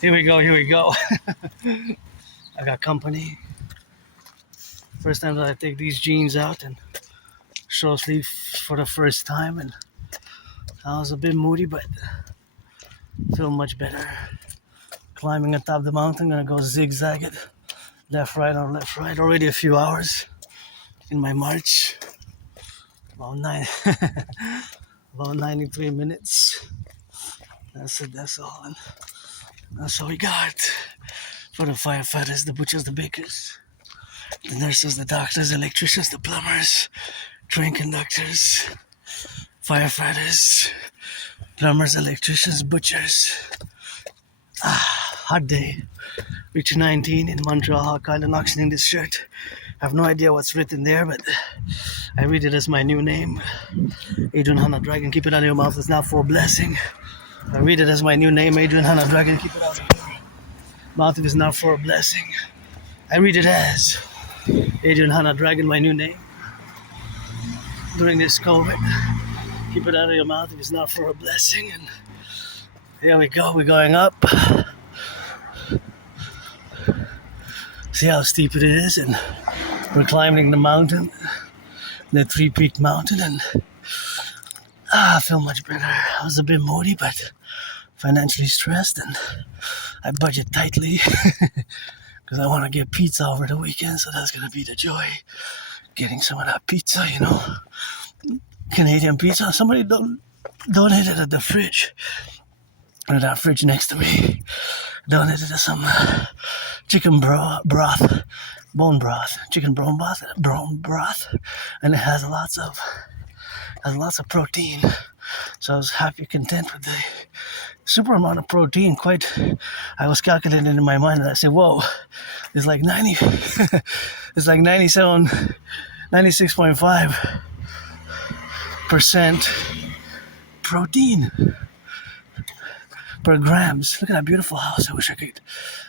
Here we go, here we go. I got company. First time that I take these jeans out and short sleeve for the first time, and I was a bit moody, but feel much better. Climbing atop the mountain, gonna go zigzag it. Left, right, or left, right. Already a few hours in my march. About 93 minutes. That's it, that's all. And that's all we got. For the firefighters, the butchers, the bakers, the nurses, the doctors, the electricians, the plumbers, train conductors, firefighters, plumbers, electricians, butchers. Hot day. Reaching 19 in Montreal, Hawk Island, auctioning this shirt. I have no idea what's written there, but I read it as my new name. Adrian Hanna Dragon, keep it out of your mouth, it's not for a blessing. I read it as my new name, Adrian Hanna Dragon, keep it out of your mouth if it's not for a blessing. I read it as Adrian Hanna Dragon, my new name. During this COVID, keep it out of your mouth if it's not for a blessing. And here we go, we're going up. See how steep it is, and we're climbing the mountain, the three-peak mountain, and I feel much better. I was a bit moody, but financially stressed, and I budget tightly because I want to get pizza over the weekend, so that's going to be the joy. Getting some of that pizza, you know, Canadian pizza. Somebody donated it at the fridge, or that fridge next to me. Donated some chicken broth, bone broth, chicken bone broth, and it has lots of protein. So I was happy, content with the super amount of protein. I was calculating in my mind, and I said, "Whoa, it's like 90, it's like 96.5% protein per grams." Look at that beautiful house. I wish I could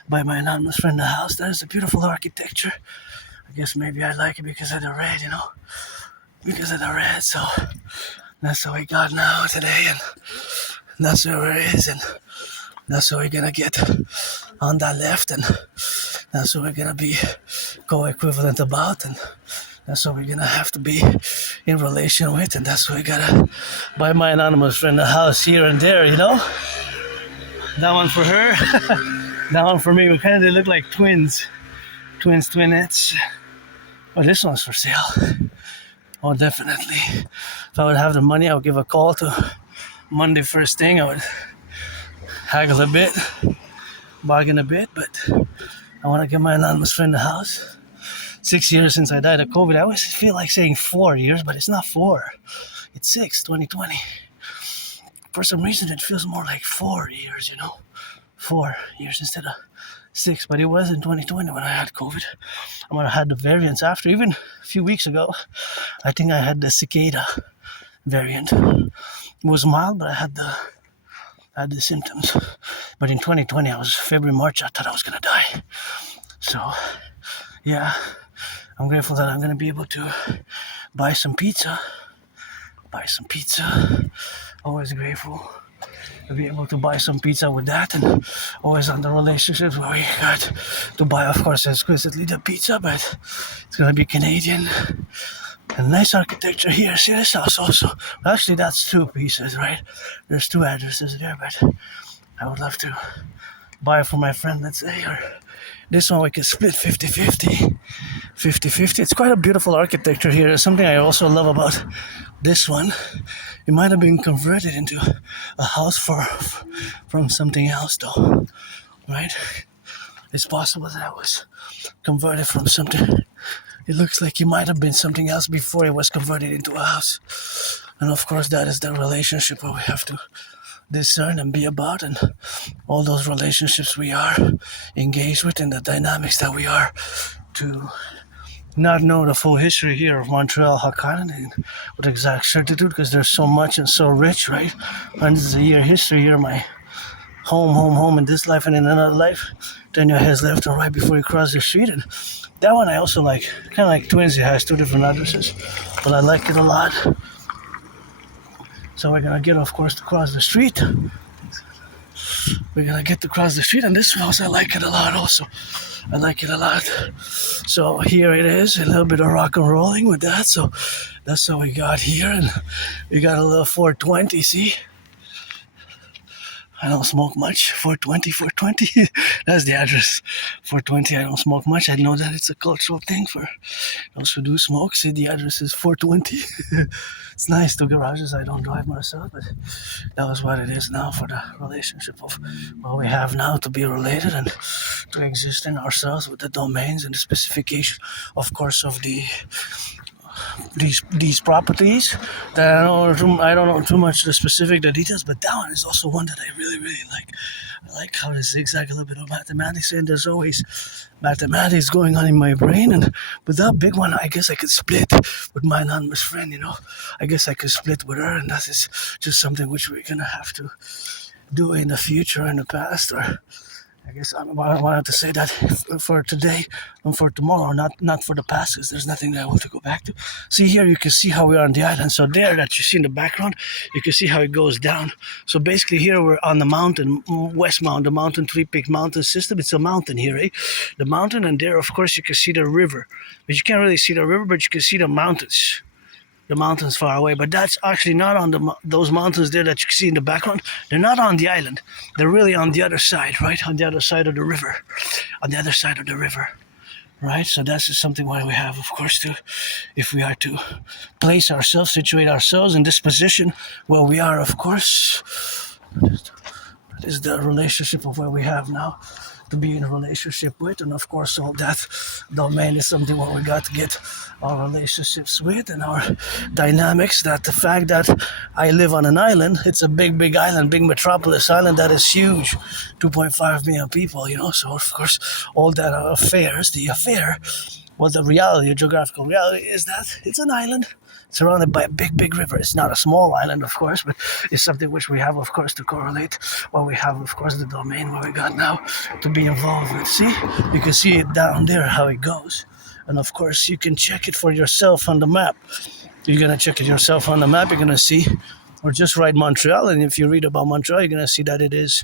buy my anonymous friend a house. That is a beautiful architecture. I guess maybe I like it because of the red, you know, because of the red. So that's what we got now today, and that's where it is, and that's what we're gonna get on that left, and that's what we're gonna be co-equivalent about, and that's what we're gonna have to be in relation with, and that's what we gotta buy my anonymous friend a house here and there, you know. That one for her, that one for me. We kind of look like twinettes. Oh, this one's for sale. Oh, definitely. If I would have the money, I would give a call to Monday first thing. I would haggle a bit, bargain a bit, but I want to give my anonymous friend a house. 6 years since I died of COVID. I always feel like saying 4 years, but it's not 4. It's 6, 2020. For some reason, it feels more like 4 years, you know? 4 years instead of 6, but it was in 2020 when I had COVID. I might have had the variants after. Even a few weeks ago, I think I had the cicada variant. It was mild, but I had the symptoms. But in 2020, I was February, March, I thought I was going to die. So, yeah, I'm grateful that I'm going to be able to buy some pizza. Always grateful to be able to buy some pizza with that, and always on the relationships where we got to buy, of course, exquisitely the pizza, but it's gonna be Canadian. And nice architecture here. See this house also. Actually, that's 2 pieces, right? There's 2 addresses there, but I would love to buy for my friend, let's say, or this one we can split 50-50. 50-50. It's quite a beautiful architecture here. There's something I also love about this one. It might have been converted into a house from something else, though, right? It's possible that it was converted from something. It looks like it might have been something else before it was converted into a house. And of course, that is the relationship where we have to discern and be about, and all those relationships we are engaged with, and the dynamics that we are to not know the full history here of Montreal, Hawk Island, and with exact certitude, because there's so much and so rich, right? Hundreds of year history here, my home in this life and in another life. Turn your heads left or right before you cross the street. And that one I also like, kind of like Twins. It has 2 different addresses, but I like it a lot. So we're gonna get, of course, to cross the street. we're gonna get to cross the street, and this house I like it a lot also. I like it a lot. So here it is, a little bit of rock and rolling with that. So that's how we got here, and we got a little 420. See, I don't smoke much. 420. That's the address. 420. I don't smoke much. I know that it's a cultural thing for those who do smoke. See, the address is 420. It's nice. Two garages. I don't drive myself, but that was what it is now for the relationship of what we have now to be related and to exist in ourselves with the domains and the specification, of course, of these properties that I don't know too much the specific the details, but that one is also one that I really like. I like how there's zigzag a little bit of mathematics, and there's always mathematics going on in my brain. And with that big one, I guess I could split with my anonymous friend. I guess I could split with her, and that is just something which we're gonna have to do in the future, in the past, or I guess I wanted to say that for today and for tomorrow, not for the past, because there's nothing that I want to go back to. See here, you can see how we are on the island. So there that you see in the background, you can see how it goes down. So basically here we're on the mountain, West Mount, the mountain, three-peak mountain system. It's a mountain here, eh? The mountain, and there, of course, you can see the river. But you can't really see the river, but you can see the mountains. The mountains far away, but that's actually not on those mountains there that you can see in the background. They're not on the island. They're really on the other side, right? On the other side of the river. On the other side of the river, right? So that's just something why we have, of course, if we are to place ourselves, situate ourselves in this position where we are, of course, that is the relationship of where we have now to be in a relationship with, and of course all that domain is something where we got to get our relationships with and our dynamics. That the fact that I live on an island, it's a big island, big metropolis island that is huge, 2.5 million people, so of course all that affairs, the affair, well, the reality, the geographical reality is that it's an island surrounded by a big river. It's not a small island, of course, but it's something which we have, of course, to correlate. Well, we have, of course, the domain where we got now to be involved with. See, you can see it down there, how it goes. And of course, you can check it for yourself on the map. You're going to check it yourself on the map. You're going to see, or just write Montreal. And if you read about Montreal, you're going to see that it is,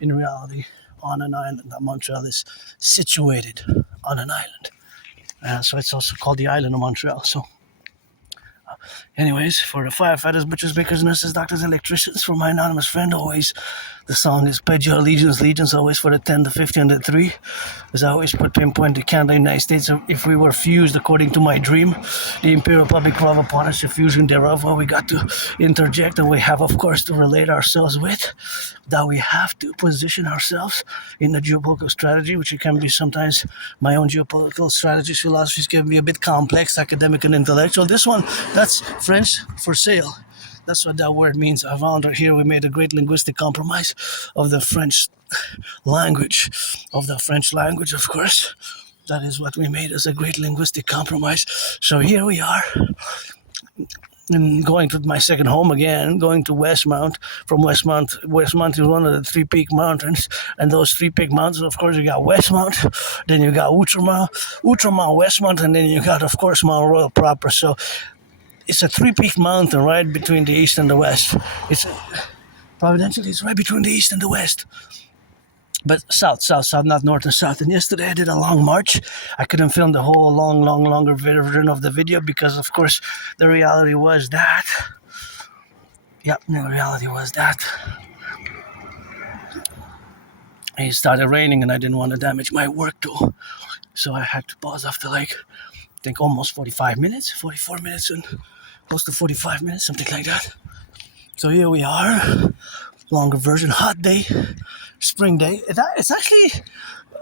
in reality, on an island. That Montreal is situated on an island. So it's also called the island of Montreal. So anyways, for the firefighters, butchers, bakers, nurses, doctors, electricians, for my anonymous friend, always the song is pledge your allegiance, always for the 10, the 50, and the 3. As I always pinpoint the Canada, United States, if we were fused according to my dream, the Imperium Publik Lava partnership fusion thereof, well, we got to interject, and we have, of course, to relate ourselves with, that we have to position ourselves in the geopolitical strategy, which it can be sometimes my own geopolitical strategies, philosophies can be a bit complex, academic and intellectual. This one, that's French for sale. That's what that word means. I found it here. We made a great linguistic compromise of the French language, of course. That is what we made as a great linguistic compromise. So here we are, and going to my second home again, going to Westmount. From Westmount is one of the three-peak mountains, and those three-peak mountains, of course, you got Westmount, then you got Outremont, Westmount, and then you got, of course, Mount Royal proper. So it's a three-peak mountain right between the east and the west. Providentially, it's right between the east and the west. But south, not north and south. And yesterday I did a long march. I couldn't film the whole longer version of the video because, of course, the reality was that. It started raining and I didn't want to damage my work too. So I had to pause after I think almost 44 minutes, and close to 45 minutes, something like that. So here we are, longer version, hot day, spring day. It's actually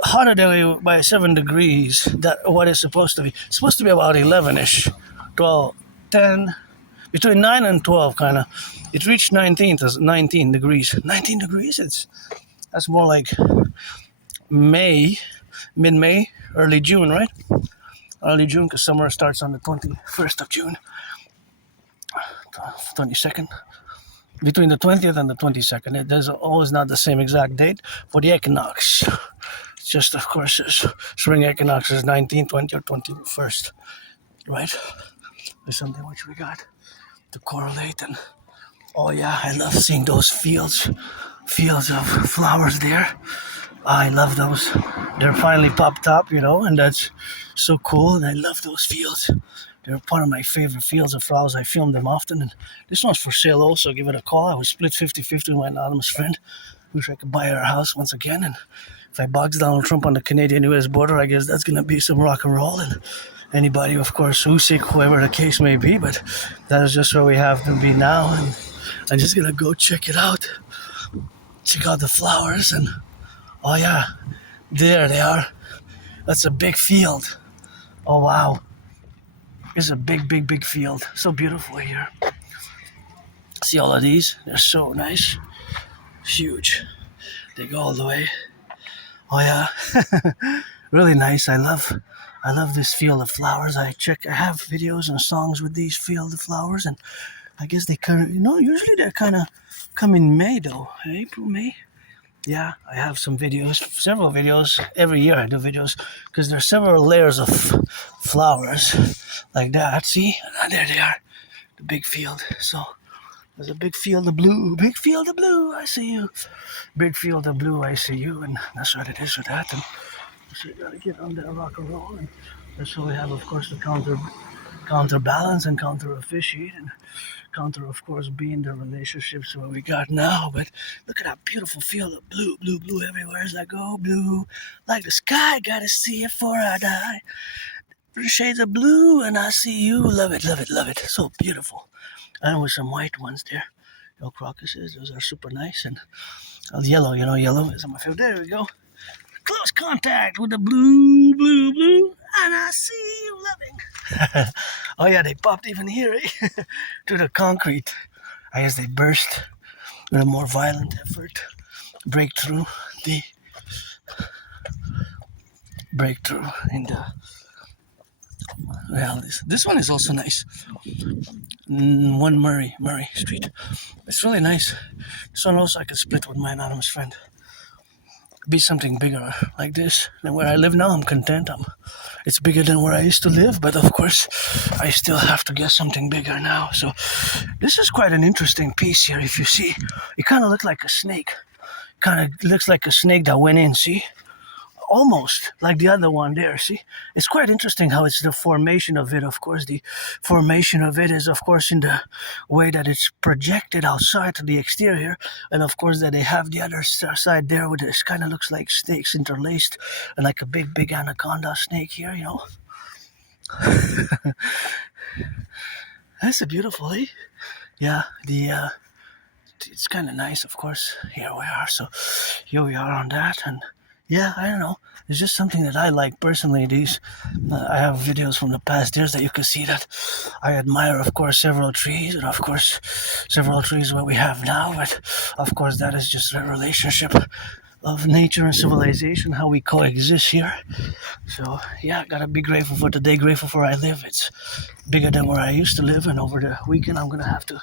hotter than by 7 degrees, that what it's supposed to be. It's supposed to be about 11-ish, 12, 10, between 9 and 12 kind of. It reached 19 degrees. 19 degrees, that's more like May, mid-May, early June, right? Early June, because summer starts on the 21st of June, 22nd, between the 20th and the 22nd. There's always not the same exact date for the equinox. It's just, of course, spring equinox is 19, 20, or 21st, right? There's something which we got to correlate. And oh yeah, I love seeing those fields fields of flowers there. I love those. They're finally popped up, and that's so cool. And I love those fields. They're part of my favorite fields of flowers. I film them often. And this one's for sale also. Give it a call. I was split 50-50 with my anonymous friend. Wish I could buy her house once again. And if I box Donald Trump on the Canadian-US border, I guess that's going to be some rock and roll. And anybody, of course, who's sick, whoever the case may be. But that is just where we have to be now. And I'm just going to go check it out. Check out the flowers. And oh, yeah, there they are. That's a big field. Oh, wow. It's a big, big, big field. So beautiful here. See all of these? They're so nice. Huge. They go all the way. Oh, yeah. Really nice. I love this field of flowers. I have videos and songs with these field of flowers. And I guess they kind of, usually they're kind of come in May, though. April, May. Yeah, I have some videos, several videos. Every year I do videos because there's several layers of flowers like that. See? There they are. The big field. So there's a big field of blue. Big field of blue, I see you. Big field of blue, I see you. And that's what it is with that. And so you gotta get on the rock and roll. And that's what we have, of course, the counterbalance and counter officiate. And counter, of course, being the relationships what we got now. But look at that beautiful field of blue, blue, blue everywhere as I go. Blue, like the sky, gotta see it before I die. Shades of blue, and I see you. Love it, love it, love it. So beautiful. And with some white ones there. Crocuses, those are super nice. And yellow, yellow is my favorite. There we go. Close contact with the blue, blue, blue. And I see you loving. Oh, yeah, they popped even here, to the concrete. I guess they burst with a more violent effort. Breakthrough in the realities. This one is also nice. 1 Murray Street. It's really nice. This one also I could split with my anonymous friend. Be something bigger like this than where I live now. I'm content. It's bigger than where I used to live, but of course I still have to get something bigger now. So this is quite an interesting piece here. If you see, it kind of looks like a snake. Kind of looks like a snake that went in. See, almost like the other one there. See, it's quite interesting how it's the formation of it. Of course, the formation of it is, of course, in the way that it's projected outside to the exterior, and of course that they have the other side there with this kind of looks like snakes interlaced, and like a big, big anaconda snake here. That's a beautiful, eh? Yeah, it's kind of nice, of course. Here we are. So here we are on that, and yeah, I don't know. It's just something that I like personally. I have videos from the past years that you can see that I admire, of course, several trees, and of course, several trees what we have now. But of course, that is just a relationship of nature and civilization, how we coexist here. So yeah, gotta be grateful for today, grateful for where I live. It's bigger than where I used to live, and over the weekend I'm gonna have to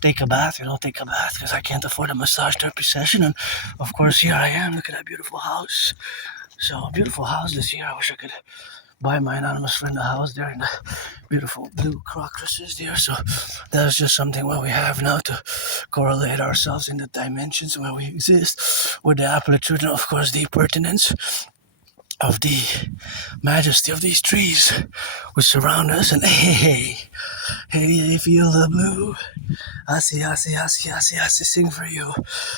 take a bath because I can't afford a massage therapy session. And of course here I am. Look at that beautiful house. So beautiful house this year. I wish I could buy my anonymous friend a house there in the beautiful blue crocuses there. So that's just something what we have now to correlate ourselves in the dimensions where we exist with the amplitude and of course the pertinence of the majesty of these trees which surround us. And hey, feel the blue. I see, sing for you.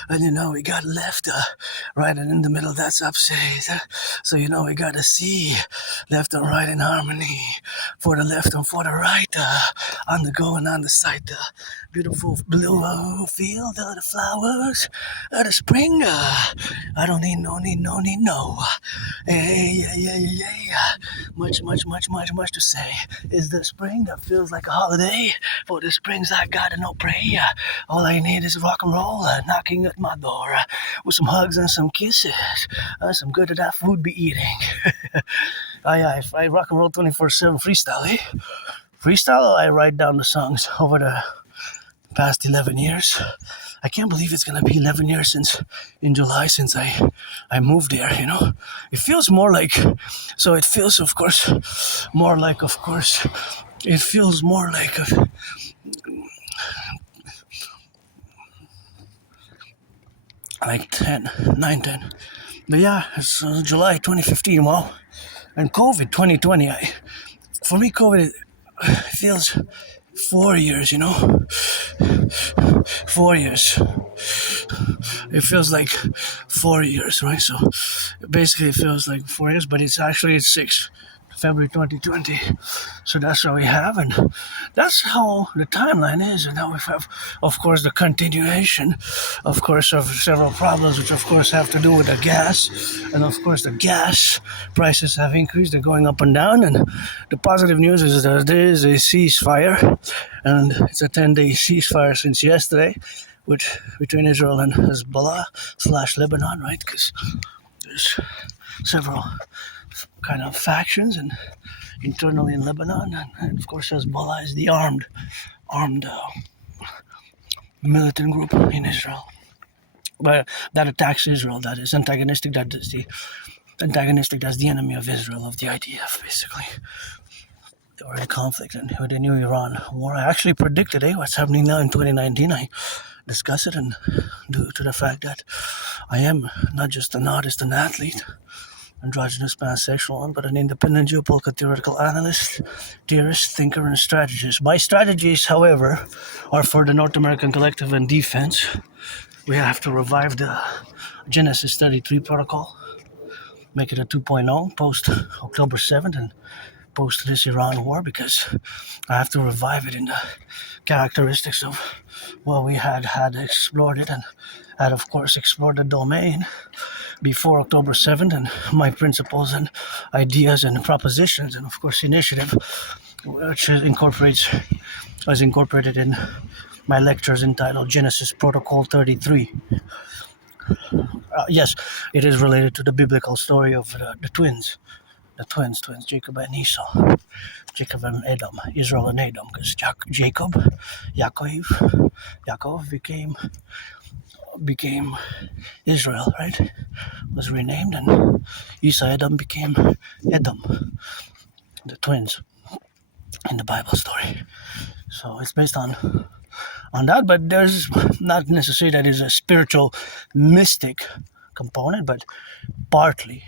And we got left, right, and in the middle, that's upside. So we got to see left and right in harmony, for the left and for the right, on the go and on the side. Beautiful blue field of the flowers of the spring. I don't need no. Hey, yeah. Much to say. Is the spring that feels like a holiday? For the springs I gotta no pray. All I need is rock and roll knocking at my door with some hugs and some kisses. Some good of that food be eating. If I rock and roll 24/7 freestyle, eh? Freestyle, I write down the songs over the past 11 years. I can't believe it's gonna be 11 years in July since I moved there. It feels more like. So it feels, of course, more like. Of course, it feels more like. like 10, 9, 10. But yeah, it's July 2015, wow. And COVID 2020, for me, COVID feels 4 years, 4 years. It feels like 4 years, right? So basically it feels like 4 years, but it's 6. February 2020. So that's what we have, and that's how the timeline is. And now we have, of course, the continuation, of course, of several problems, which of course have to do with the gas. And of course, the gas prices have increased. They're going up and down. And the positive news is that there is a ceasefire, and it's a 10-day ceasefire since yesterday, between Israel and Hezbollah / Lebanon, right? Because there's several kind of factions and internally in Lebanon, and of course Hezbollah is the armed militant group in Israel, but that attacks Israel. That is antagonistic. That's the enemy of Israel, of the IDF, basically. They were in conflict and with the new Iran war. I actually predicted what's happening now in 2019. I discuss it, and due to the fact that I am not just an artist and athlete, androgynous pansexual, but an independent geopolitical theoretical analyst, theorist, thinker, and strategist. My strategies, however, are for the North American Collective and defense. We have to revive the Genesis 33 protocol, make it a 2.0 post October 7th and post this Iran war, because I have to revive it in the characteristics of what we had explored it, and had of course explored the domain before October 7th, and my principles and ideas and propositions, and of course initiative, which was incorporated in my lectures entitled Genesis Protocol 33. Yes, it is related to the biblical story of the twins, Jacob and Esau, Jacob and Edom, Israel and Edom, because Yaakov became Israel, right? Was renamed, and Esau Edom became Edom, the twins in the Bible story. So it's based on that, but there's not necessarily that is a spiritual mystic component, but partially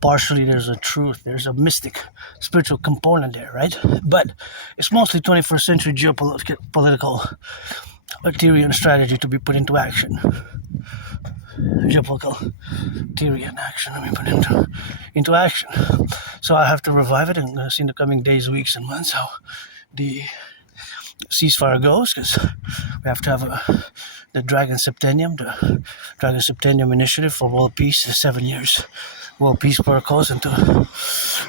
there's a truth, there's a mystic spiritual component there, right? But it's mostly 21st century geopolitical theory and strategy to be put into action. Geopolitical theory and action to be put into action. So I have to revive it, and see in the coming days, weeks, and months how the ceasefire goes, because we have to have the Dragon Septennium initiative for world peace, 7 years world peace protocols, and to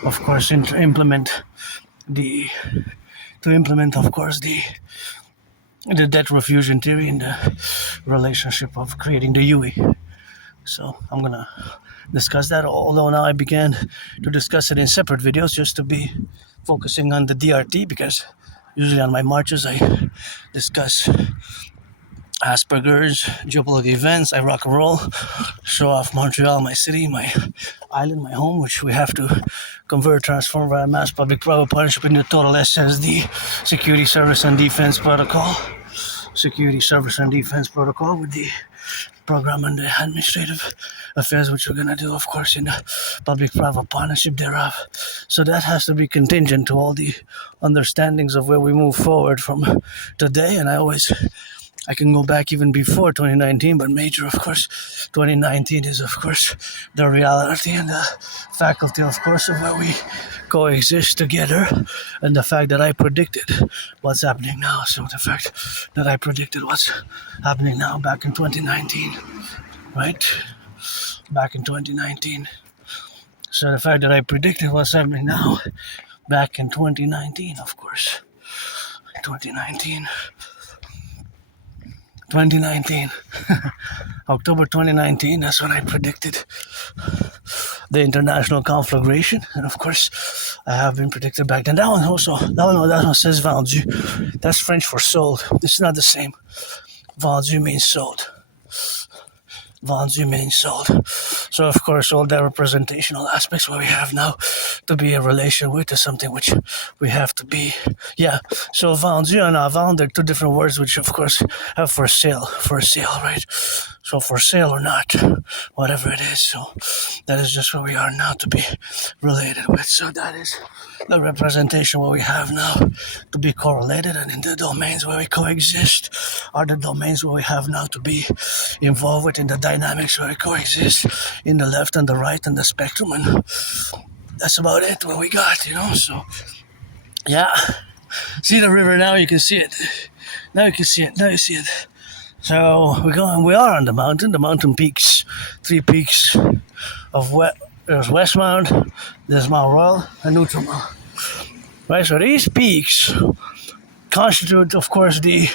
of course implement of course the debt refusion theory in the relationship of creating the UE. So I'm gonna discuss that, although now I began to discuss it in separate videos just to be focusing on the DRT, because usually on my marches I discuss Asperger's, geopolitical events, I rock and roll, show off Montreal, my city, my island, my home, which we have to transform via mass public-private partnership into total SSD, Security Service and Defense Protocol, with the program and the administrative affairs, which we're going to do, of course, in the public-private partnership thereof. So that has to be contingent to all the understandings of where we move forward from today, and I can go back even before 2019, but major, of course, 2019 is, of course, the reality and the faculty, of course, of where we coexist together, and the fact that I predicted what's happening now. So the fact that I predicted what's happening now back in 2019, right? Back in 2019. So the fact that I predicted what's happening now back in 2019, of course. 2019, October 2019, that's when I predicted the international conflagration, and of course I have been predicted back then. That one says vendu. That's French for sold. It's not the same. Vendu means sold. vendu meaning sold. So of course all the representational aspects what we have now to be in relation with is something which we have to be. Yeah. So vendu and avant, they're two different words which of course have for sale, right? So for sale or not, whatever it is. So that is just what we are now to be related with. So that is the representation what we have now to be correlated, and in the domains where we coexist are the domains where we have now to be involved with in the dynamics where we coexist in the left and the right and the spectrum, and that's about it what we got, so yeah. See the river now, you can see it. Now you see it. So we are on the mountain peaks, 3 peaks of there's Westmount, there's Mount Royal, and Neutral Mount. Right, so these peaks constitute, of course, the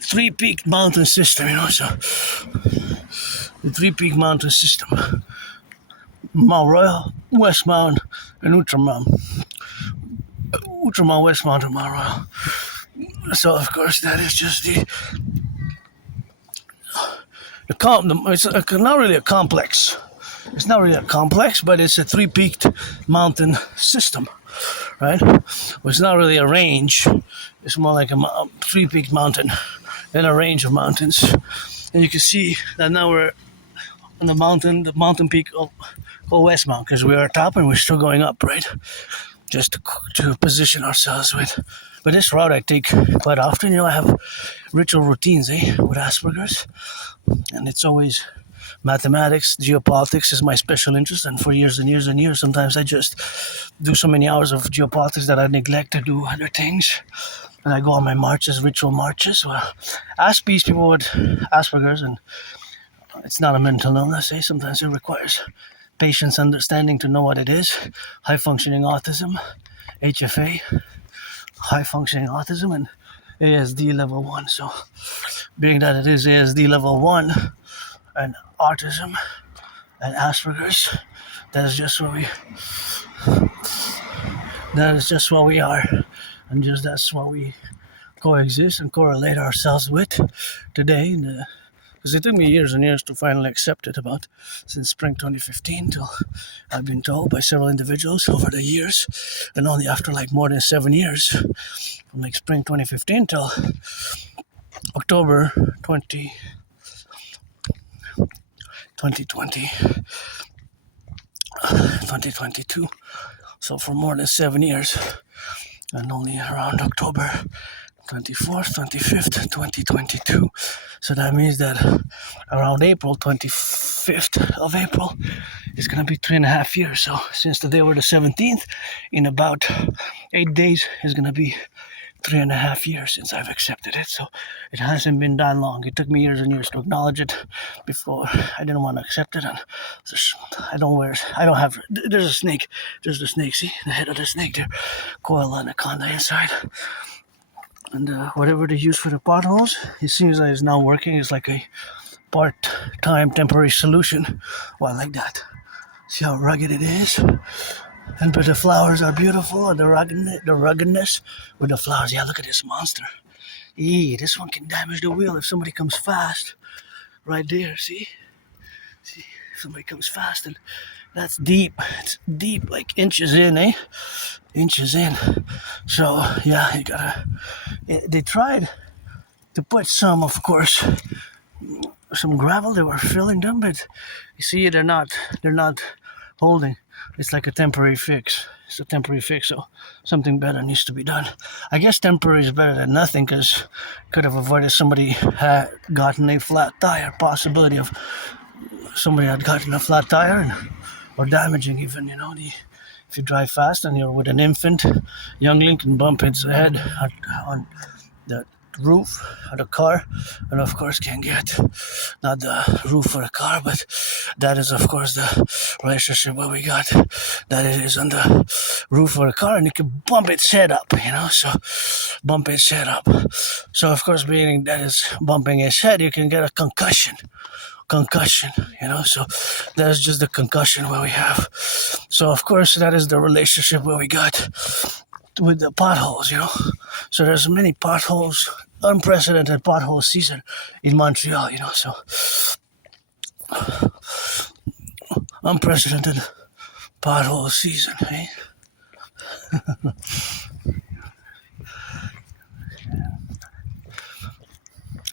3-peak mountain system, so the 3-peak mountain system. Mount Royal, Westmount, and Neutral Mount, Westmount, and Mount Royal. So, of course, that is just it's not really a complex. It's not really a complex, but it's a 3-peaked mountain system, right? It's not really a range. It's more like a 3-peaked mountain and a range of mountains. And you can see that now we're on the mountain peak of Westmount, because we're at top and we're still going up, right? Just to position ourselves with. But this route I take quite often. I have ritual routines, with Asperger's. And it's always mathematics, geopolitics is my special interest. And for years and years and years, sometimes I just do so many hours of geopolitics that I neglect to do other things. And I go on my marches, ritual marches. Well, Aspiesque people with Asperger's, and it's not a mental illness, sometimes it requires patience, understanding to know what it is. High functioning autism, HFA, high functioning autism, and ASD level 1. So being that it is ASD level 1 and autism and Asperger's, that is just what we are, and just that's what we coexist and correlate ourselves with today. Because it took me years and years to finally accept it, about since spring 2015 till I've been told by several individuals over the years, and only after more than 7 years, from spring 2015 till October 2022. So for more than 7 years, and only around October 24th, 25th, 2022. So that means that around April 25th of April, it's going to be 3.5 years. So since today we're the 17th, in about 8 days, it's going to be 3.5 years since I've accepted it. So it hasn't been that long. It took me years and years to acknowledge it before I didn't want to accept it. And there's a snake. There's the snake, see? The head of the snake there. Coil anaconda inside. And whatever they use for the potholes, it seems like it's now working. It's like a part-time temporary solution. Well, like that. See how rugged it is? But the flowers are beautiful, and the ruggedness with the flowers. Yeah, look at this monster. This one can damage the wheel if somebody comes fast. Right there, see? See, if somebody comes fast, and that's deep. It's deep, like inches in, Inches in. So, yeah, you gotta... They tried to put some, of course, some gravel. They were filling them, but you see, they're not holding. It's like a temporary fix. It's a temporary fix, so something better needs to be done. I guess temporary is better than nothing, because could have avoided somebody had gotten a flat tire. Possibility of somebody had gotten a flat tire, or damaging even, if you drive fast and you're with an infant, youngling can bump its head on the roof of the car, and of course can get not the roof of the car, but that is of course the relationship where we got that it is on the roof of the car, and it can bump its head up, so bump its head up. So of course, being that it's bumping its head, you can get a concussion, so that is just the concussion where we have. So of course, that is the relationship where we got with the potholes, So there's many potholes unprecedented pothole season in Montreal, so unprecedented pothole season, eh?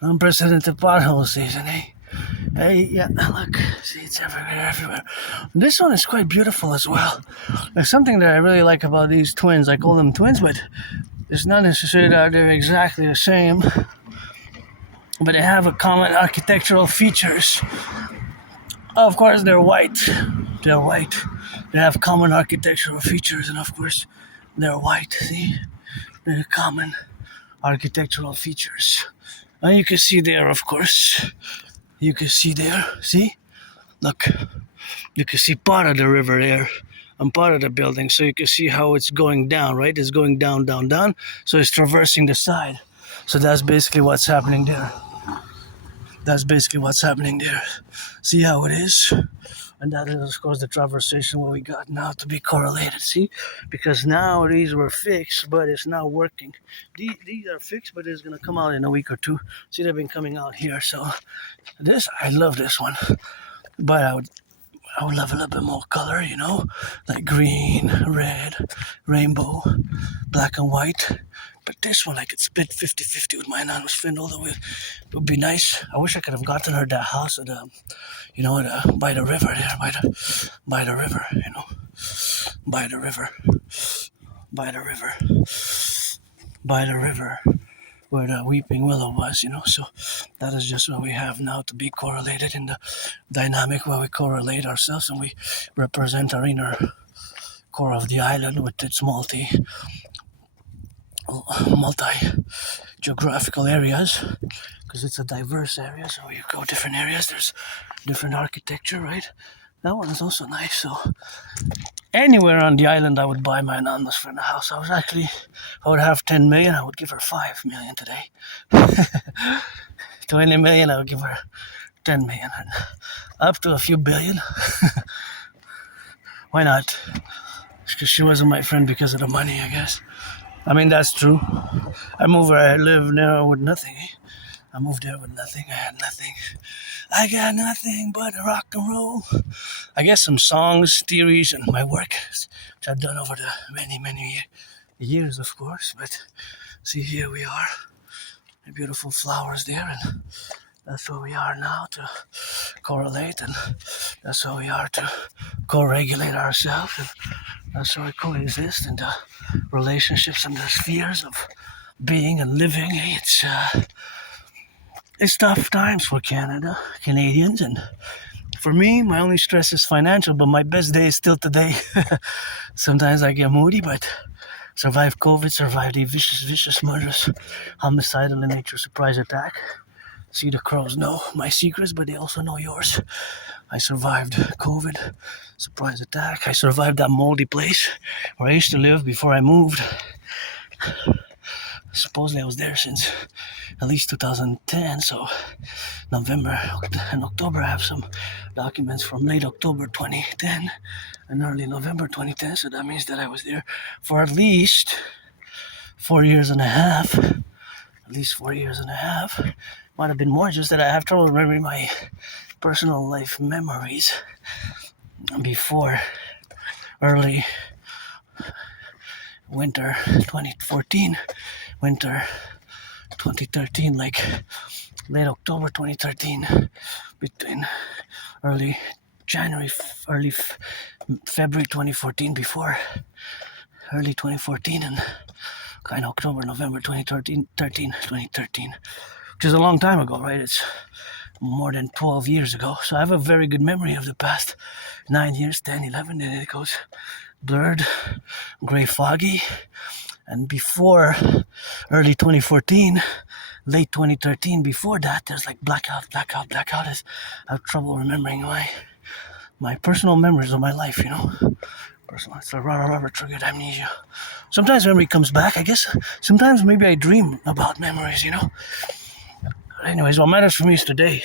Unprecedented pothole season, eh? Hey, yeah, look, see, it's everywhere. This one is quite beautiful as well. There's something that I really like about these twins. I call them twins, but it's not necessarily that they're exactly the same, but they have a common architectural features. Of course, they're white. They're white. They have common architectural features, and of course, they're white. See, they're common architectural features. And you can see there, of course. You can see there. See, look. You can see part of the river there, and part of the building. So you can see how it's going down, right? It's going down, down, down. So it's traversing the side. So that's basically what's happening there. That's basically what's happening there. See how it is? And that is, of course, the traversation what we got now to be correlated. See? Because now these were fixed, but it's not working. These are fixed, but it's going to come out in a week or two. See, they've been coming out here. So this, I love this one. But I would love a little bit more color, like green, red, rainbow, black and white. But this one, I could split 50-50 with my anonymous friend all the way. It would be nice. I wish I could have gotten her that house at by the river there, by the river, by the river, where the weeping willow was, So that is just what we have now to be correlated in the dynamic where we correlate ourselves and we represent our inner core of the island with its multi geographical areas, because it's a diverse area. So you go different areas, there's different architecture, right? That one is also nice. So anywhere on the island I would buy my anonymous friend a house. I would have 10 million, I would give her 5 million today. 20 million, I would give her 10 million, and up to a few billion. Why not? Because she wasn't my friend because of the money, I guess. I mean, that's true. I moved where I live now with nothing. I moved there with nothing. I had nothing. I got nothing but rock and roll. I guess some songs, theories, and my work, which I've done over the many, many years, of course. But see, here we are. The beautiful flowers there, and that's where we are now to correlate, and that's where we are to co-regulate ourselves, and that's how we coexist in the relationships and the spheres of being and living. It's tough times for Canadians, and for me, my only stress is financial, but my best day is still today. Sometimes I get moody, but survived COVID, survived the vicious murders, homicidal in nature surprise attack. See, the crows know my secrets, but they also know yours. I survived COVID, surprise attack. I survived that moldy place where I used to live before I moved. Supposedly I was there since at least 2010, so November and October I have some documents from late October 2010 and early November 2010, so that means that I was there for at least 4 years and a half. At least 4 years and a half. Might have been more, just that I have trouble remembering my personal life memories before early winter 2014, winter 2013, like late October 2013, between early January, early February 2014, before early 2014, and kind of October, November 2013, which is a long time ago, right? It's more than 12 years ago. So I have a very good memory of the past 9 years, 10, 11, and it goes blurred, gray, foggy. And before early 2014, late 2013, before that, there's like blackout. I have trouble remembering my personal memories of my life, Personal, it's a rather triggered amnesia. Sometimes memory comes back, I guess. Sometimes maybe I dream about memories, But anyways, what matters for me is today.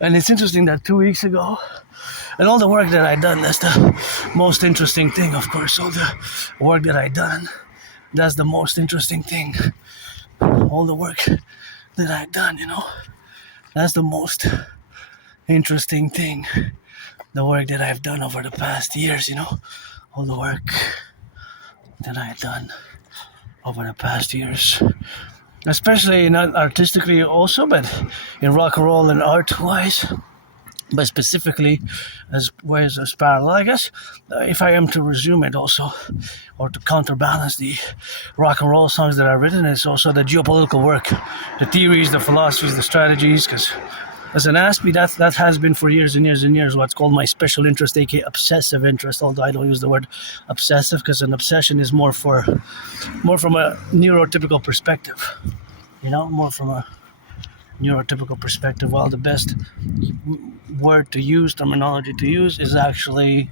And it's interesting that 2 weeks ago, and all the work that I done, that's the most interesting thing, of course. All the work that I done, that's the most interesting thing. all the work that I've done, That's the most interesting thing. The work that I've done over the past years, All the work that I've done over the past years. Especially not artistically also, but in rock and roll and art-wise. But specifically as parallel, I guess, if I am to resume it also, or to counterbalance the rock and roll songs that I've written, it's also the geopolitical work, the theories, the philosophies, the strategies, because as an Aspie, that has been for years and years and years what's called my special interest, aka obsessive interest, although I don't use the word obsessive because an obsession is more from a neurotypical perspective, more from a neurotypical perspective, while the best word to use, terminology to use, is actually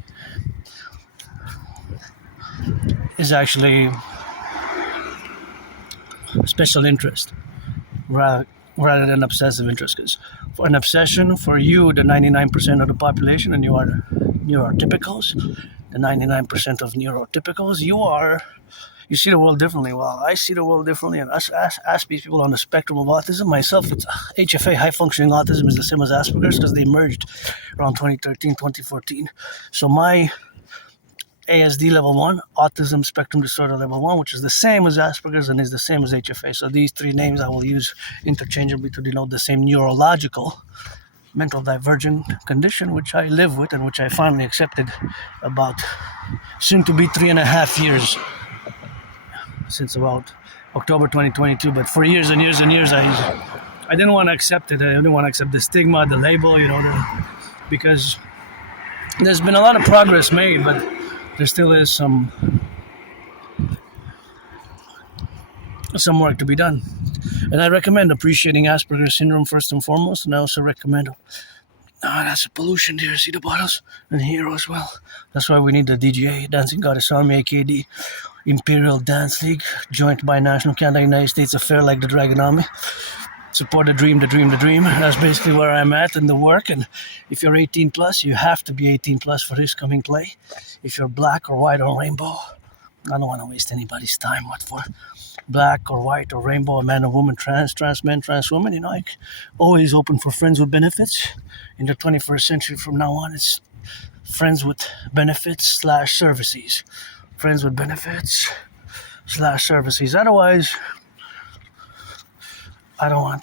special interest rather than obsessive interest. Because for an obsession, for you, the 99% of the population, and you are neurotypicals, the 99% of neurotypicals, you see the world differently. Well, I see the world differently, and us Aspies people on the spectrum of autism, myself, it's HFA, high functioning autism, is the same as Asperger's because they merged around 2013, 2014. So my ASD level 1, autism spectrum disorder level 1, which is the same as Asperger's and is the same as HFA. So these three names I will use interchangeably to denote the same neurological mental divergent condition which I live with and which I finally accepted about soon to be 3.5 years, since about October 2022. But for years and years and years, I didn't want to accept it. I didn't want to accept the stigma, the label, because there's been a lot of progress made, but there still is some work to be done. And I recommend appreciating Asperger's syndrome first and foremost, and I also recommend that's a pollution there. See the bottles? And here as well. That's why we need the DGA, Dancing Goddess Army, aka the Imperial Dance League, joint binational Canada, United States affair like the Dragon Army. Support the dream, the dream, the dream. That's basically where I'm at in the work. And if you're 18 plus, you have to be 18 plus for this coming play. If you're black or white or rainbow, I don't want to waste anybody's time. What for? Black or white or rainbow, a man or woman, trans man, trans woman. I always open for friends with benefits. In the 21st century from now on, it's friends with benefits / services. Friends with benefits / services. Otherwise, I don't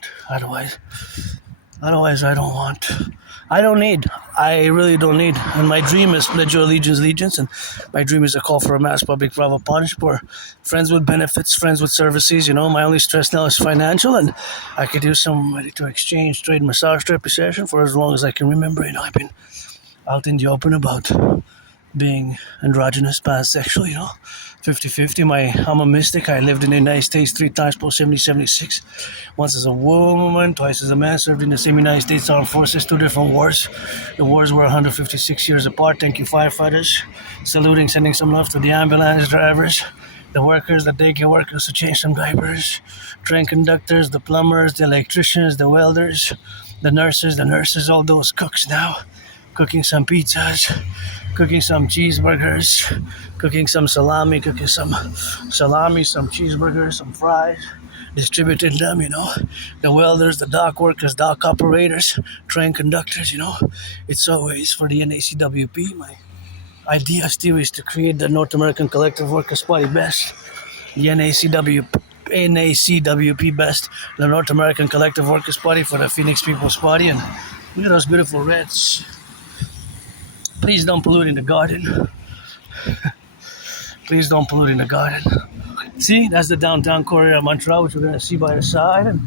need. I really don't need. And my dream is pledge your allegiance, and my dream is a call for a mass public private partnership or friends with benefits, friends with services. My only stress now is financial, and I could use somebody to exchange, trade, massage therapy session for as long as I can remember. I've been out in the open about being androgynous, pansexual, 50-50. I'm a mystic. I lived in the United States 3 times post 70-76. Once as a woman, twice as a man, served in the same United States Armed Forces, 2 different wars. The wars were 156 years apart. Thank you, firefighters. Saluting, sending some love to the ambulance drivers, the workers, the daycare workers who change some diapers, train conductors, the plumbers, the electricians, the welders, the nurses, all those cooks now, cooking some pizzas, cooking some cheeseburgers, cooking some salami, some cheeseburgers, some fries, distributing them, the welders, the dock workers, dock operators, train conductors, It's always for the N.A.C.W.P. My idea still is to create the North American Collective Workers' Party best, the N.A.C.W.P. best, the North American Collective Workers' Party for the Phoenix People's Party. And look at those beautiful reds. Please don't pollute in the garden. Please don't pollute in the garden. See, that's the downtown core of Montreal, which we're going to see by the side. And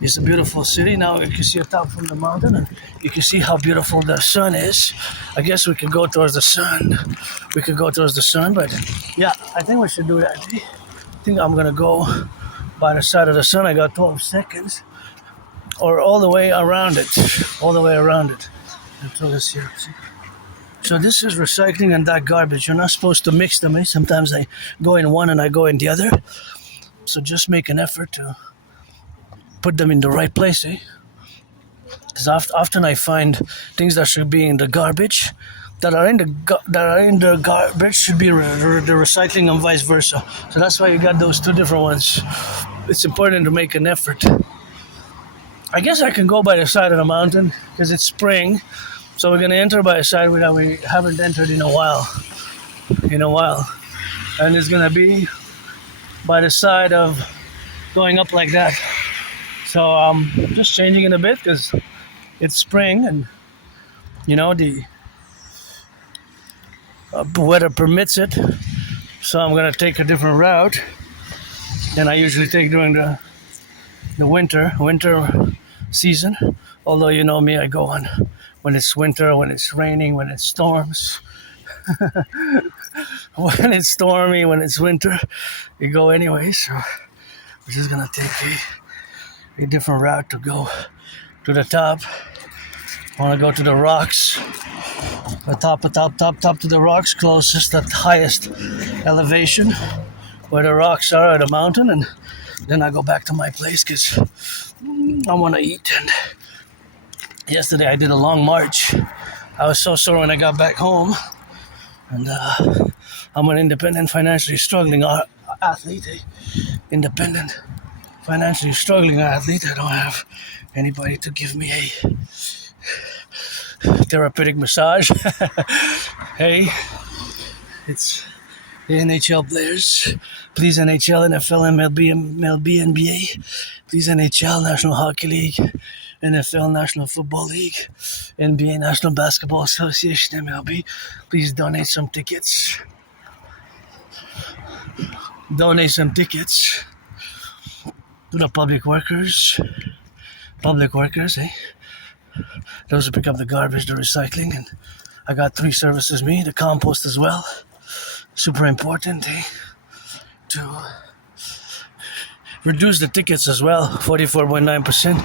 it's a beautiful city. Now you can see a top from the mountain, and you can see how beautiful the sun is. I guess we could go towards the sun. But yeah, I think we should do that. I think I'm going to go by the side of the sun. I got 12 seconds. Or all the way around it. Until this here. See? So this is recycling and that garbage. You're not supposed to mix them. Sometimes I go in one and I go in the other. So just make an effort to put them in the right place. Because often I find things that should be in the garbage, that are in the garbage should be the recycling and vice versa. So that's why you got those 2 different ones. it's important to make an effort. I guess I can go by the side of the mountain because it's spring. So we're going to enter by a side that we haven't entered in a while. And it's going to be by the side of going up like that. So I'm just changing it a bit because it's spring and, the weather permits it. So I'm going to take a different route than I usually take during the winter season. Although you know me, I go on when it's winter, when it's raining, when it storms. When it's stormy, when it's winter, you go anyway. So we're just gonna take a different route to go to the top. I want to go to the rocks, the top to the rocks, closest, the highest elevation where the rocks are at the mountain, and then I go back to my place because I want to eat. And yesterday I did a long march. I was so sore when I got back home. And I'm an independent, financially struggling athlete. Independent, financially struggling athlete. I don't have anybody to give me a therapeutic massage. Hey, it's the NHL players. Please NHL, NFL, MLB, NBA. Please NHL, National Hockey League, NFL, National Football League, NBA, National Basketball Association, MLB. Please donate some tickets. Donate some tickets to the public workers. Public workers, those who pick up the garbage, the recycling. And I got 3 services, the compost as well. Super important, to reduce the tickets as well, 44.9%.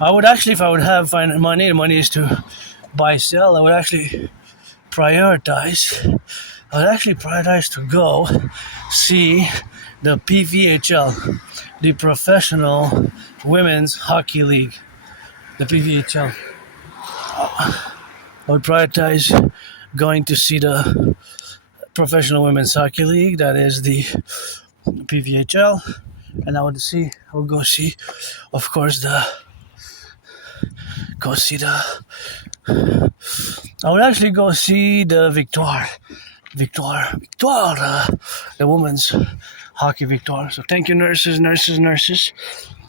I would actually, if I would have money, the money is to buy, sell, I would actually prioritize to go see the PVHL, the Professional Women's Hockey League, the PVHL. I would prioritize going to see the Professional Women's Hockey League, that is the PVHL, and I would go see, of course, I would actually go see the Victoire, the women's hockey Victoire. So thank you, nurses.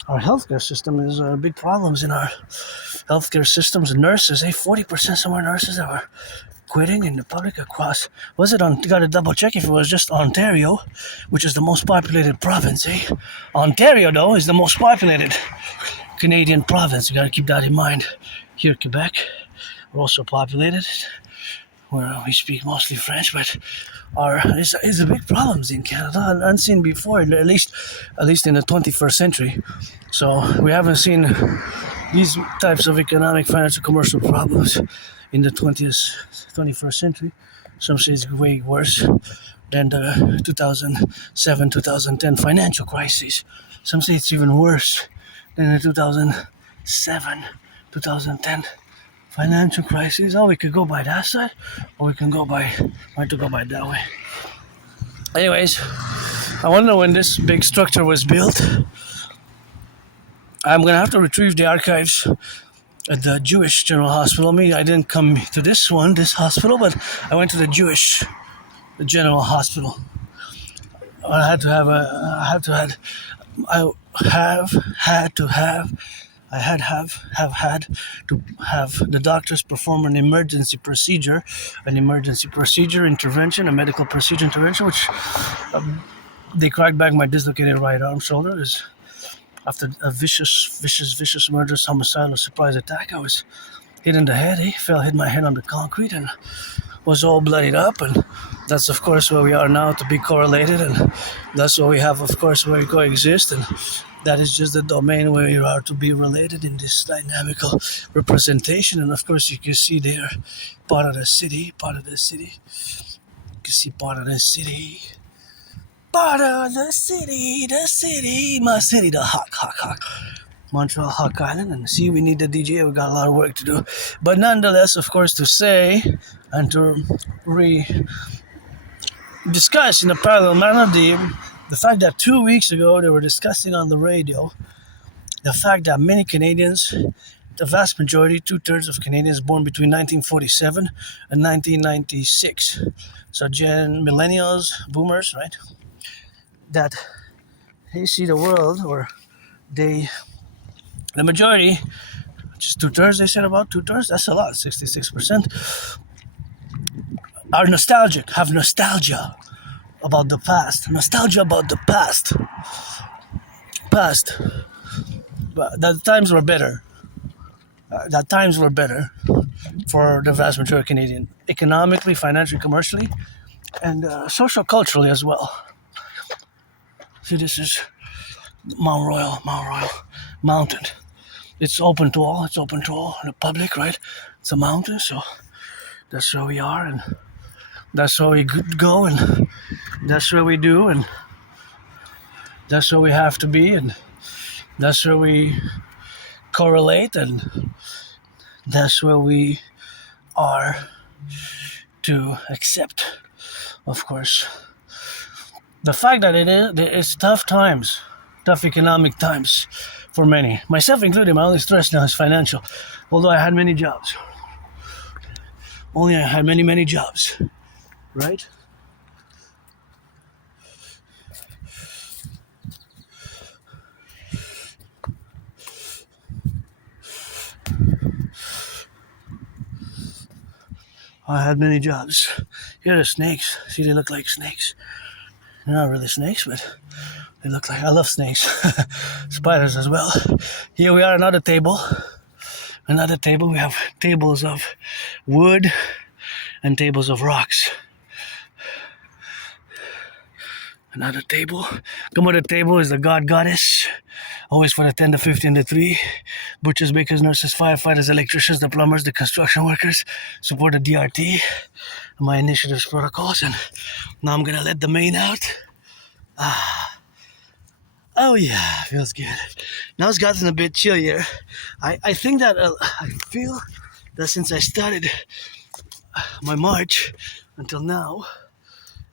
Our healthcare system is big problems in our healthcare systems. Nurses, 40% some are nurses that were quitting in the public across. Got to double check if it was just Ontario, which is the most populated province. Ontario, though, is the most populated Canadian province. You got to keep that in mind. Here, Quebec, we're also populated, where we speak mostly French, but is a big problems in Canada, unseen before, at least in the 21st century. So we haven't seen these types of economic, financial, commercial problems in the 21st century. Some say it's way worse than the 2007-2010 financial crisis. Some say it's even worse than the 2007-2010 financial crisis. We could go by that side, or we can go by that way. Anyways, I wonder when this big structure was built. I'm gonna have to retrieve the archives at the Jewish General Hospital. I didn't come to this hospital, but I went to the Jewish General Hospital. I had to have the doctors perform an emergency procedure intervention, a medical procedure intervention, which they cracked back my dislocated right arm shoulder. Is after a vicious murderous homicidal surprise attack. I was hit in the head. Hit my head on the concrete and was all bloodied up. And that's, of course, where we are now, to be correlated. And that's what we have, of course, where we coexist. And that is just the domain where you are to be related in this dynamical representation. And, of course, you can see there part of the city. You can see part of the city. Part of the city, my city, the Hawk. Montreal, Hawk Island, and see, we need the DJ, we got a lot of work to do. But nonetheless, of course, to say and to discuss in a parallel manner The fact that 2 weeks ago they were discussing on the radio the fact that many Canadians, the vast majority, 2/3 of Canadians born between 1947 and 1996, so millennials, boomers, right, that they see the world, or the majority, which is 2/3, they said about 2/3, that's a lot, 66%, are nostalgic, have nostalgia about the past. Nostalgia about the past. But that times were better. That times were better for the vast majority of Canadian, economically, financially, commercially, and social-culturally as well. See, this is Mount Royal Mountain. It's open to all. It's open to all. The public, right? It's a mountain, so that's where we are, and that's where we go, and that's where we do, and that's where we have to be, and that's where we correlate, and that's where we are to accept, of course, the fact that it's tough times, tough economic times for many, myself included. My only stress now is financial, although I had many jobs. I had many jobs, right? I had many jobs. Here are snakes. See, they look like snakes. They're not really snakes, but they look like, I love snakes. Spiders as well. Here we are, another table. We have tables of wood and tables of rocks. Another table. Come with the table is the god goddess. Always for the 10 to 15 to 3. Butchers, bakers, nurses, firefighters, electricians, the plumbers, the construction workers. Support the DRT. My initiatives protocols. And now I'm gonna let the main out. Oh yeah, feels good. Now it's gotten a bit chillier. I think that I feel that since I started my march until now,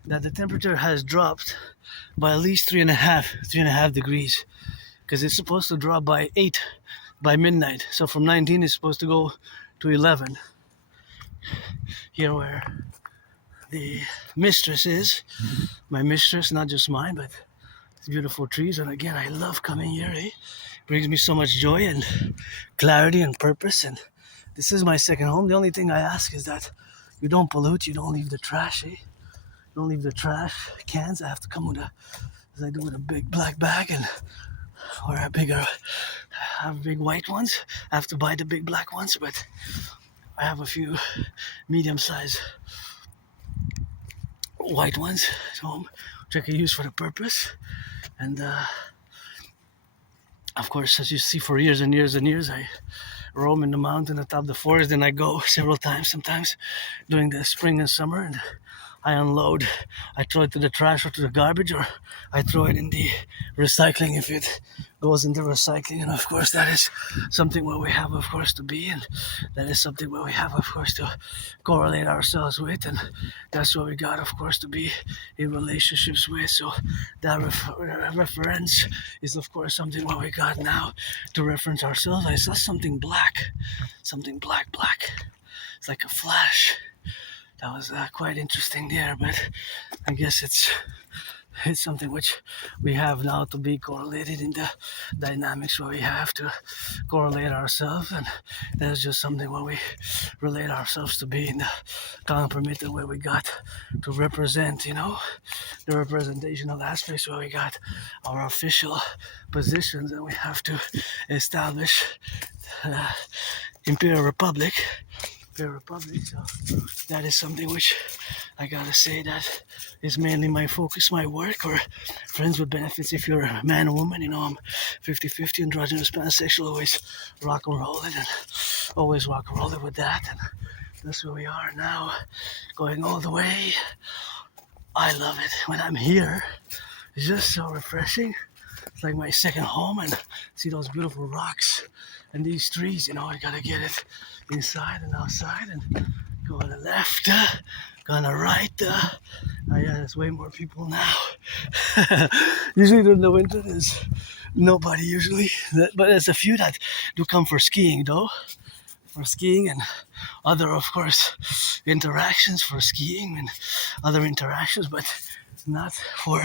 that the temperature has dropped by at least 3.5 degrees, because it's supposed to drop by 8 by midnight. So from 19 it's supposed to go to 11. Here where the mistress is, my mistress, not just mine, but it's beautiful trees. And again, I love coming here. It brings me so much joy and clarity and purpose. And this is my second home. The only thing I ask is that you don't pollute, you don't leave the trash. Don't leave the trash cans. I have to come with as I do with a big black bag, and or I have big white ones. I have to buy the big black ones, but I have a few medium-sized white ones at home, which I can use for the purpose. And of course, as you see, for years and years and years, I roam in the mountain atop the forest. Then I go several times, sometimes during the spring and summer, and I unload. I throw it to the trash or to the garbage, or I throw it in the recycling if it goes into recycling. And of course, that is something where we have, of course, to be, and that is something where we have, of course, to correlate ourselves with, and that's what we got, of course, to be in relationships with. So that reference is, of course, something where we got now to reference ourselves. I saw something black. It's like a flash. That was quite interesting there, but I guess it's something which we have now to be correlated in the dynamics where we have to correlate ourselves, and that's just something where we relate ourselves to be in the compromitted way we got to represent, the representational aspects where we got our official positions, and we have to establish Imperial Republic. So that is something which I gotta say that is mainly my focus, my work, or friends with benefits. If you're a man or woman, I'm 50-50, androgynous, pansexual, always rock and rolling, and always rock and rolling with that. And that's where we are now, going all the way. I love it when I'm here. It's just so refreshing. It's like my second home, and see those beautiful rocks and these trees. I gotta get it inside and outside, and Go on the left, go on the right. Oh yeah, there's way more people now. Usually during the winter there's nobody usually, but there's a few that do come for skiing though. For skiing and other, of course, interactions for skiing and other interactions, but not for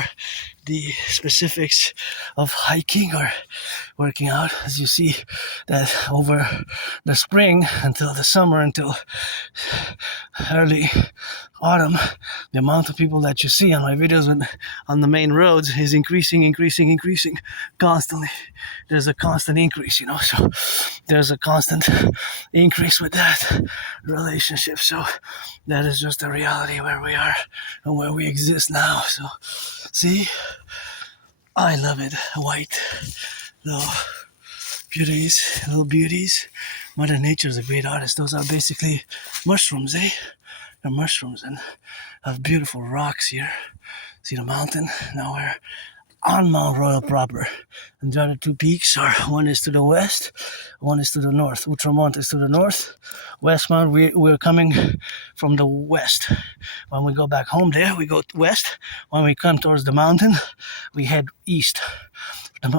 the specifics of hiking or working out. As you see that over the spring until the summer, until early autumn, the amount of people that you see on my videos on the main roads is increasing constantly. There's a constant increase, so there's a constant increase with that relationship. So that is just the reality where we are and where we exist now. So see, I love it. White little beauties. Mother Nature is a great artist. Those are basically mushrooms, eh? They're mushrooms and have beautiful rocks here. See the mountain? Now we're on Mount Royal proper. And the other two peaks are, one is to the west, one is to the north. Outremont is to the north. Westmount, we're coming from the west. When we go back home there, we go west. When we come towards the mountain, we head east.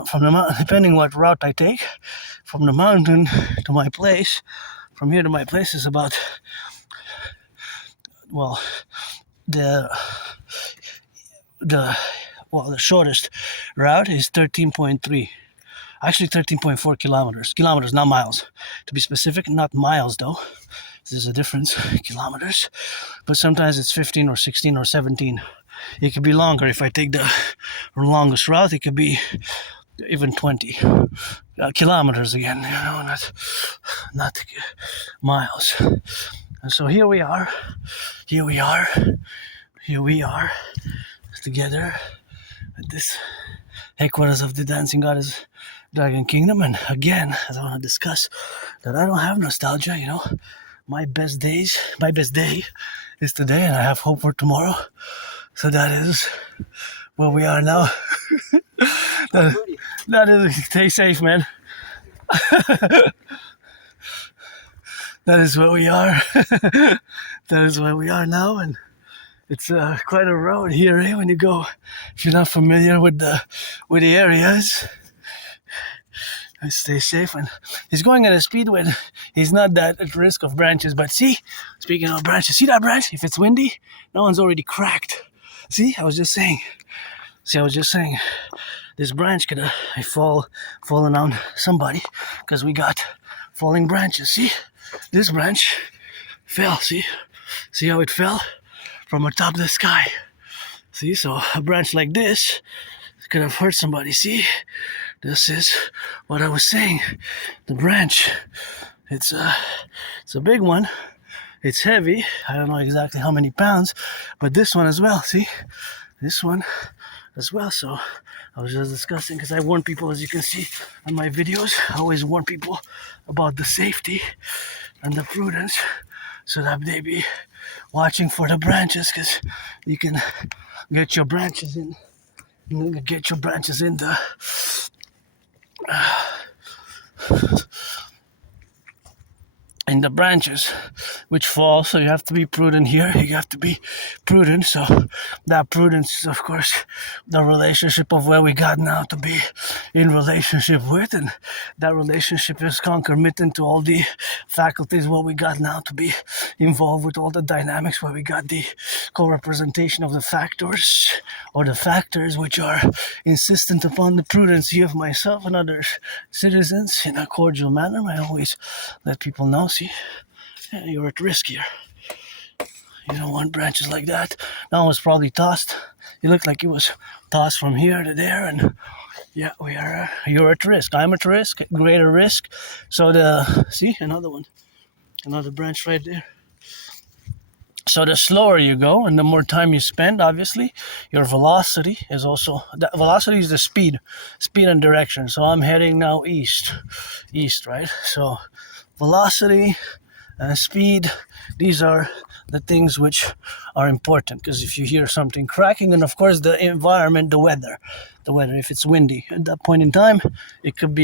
From the mountain, depending what route I take, from the mountain to my place, from here to my place is about, well, the shortest route is 13.3. Actually 13.4 kilometers. Kilometers, not miles. To be specific, not miles though. There's a difference, kilometers. But sometimes it's 15 or 16 or 17. It could be longer. If I take the longest route, it could be even 20 kilometers again, not miles. And so here we are together at this headquarters of the dancing goddess Dragon Kingdom. And again, as I want to discuss that I don't have nostalgia, my best day is today, and I have hope for tomorrow. So that is where we are now. that is, stay safe, man. That is where we are. That is where we are now, and it's quite a road here, eh? When you go, if you're not familiar with the areas. Stay safe, and he's going at a speed when he's not that at risk of branches. But see, speaking of branches, see that branch? If it's windy, that one's already cracked. See, I was just saying, this branch could have fallen on somebody because we got falling branches. See, this branch fell. See how it fell from atop the sky. See, so a branch like this could have hurt somebody. See, this is what I was saying. The branch, it's a big one. It's heavy. I don't know exactly how many pounds, but this one as well. See, this one as well. So I was just discussing, because I warn people, as you can see on my videos, I always warn people about the safety and the prudence, so that they be watching for the branches, because you can get your branches in the in the branches which fall. So you have to be prudent here. You have to be prudent. So that prudence is, of course, the relationship of where we got now to be in relationship with, and that relationship is concomitant to all the faculties where we got now to be involved with all the dynamics, where we got the co-representation of the factors or the factors which are insistent upon the prudency of myself and other citizens in a cordial manner. I always let people know, see, you're at risk here. You don't want branches like that. That one was probably tossed. It looked like it was tossed from here to there, and yeah, you're at risk. I'm at risk, greater risk. So see, another branch right there. So the slower you go and the more time you spend, obviously, your velocity is also, that velocity is the speed and direction. So I'm heading now east, right? So velocity speed. These are the things which are important, because if you hear something cracking, and of course the environment, the weather, if it's windy at that point in time, there could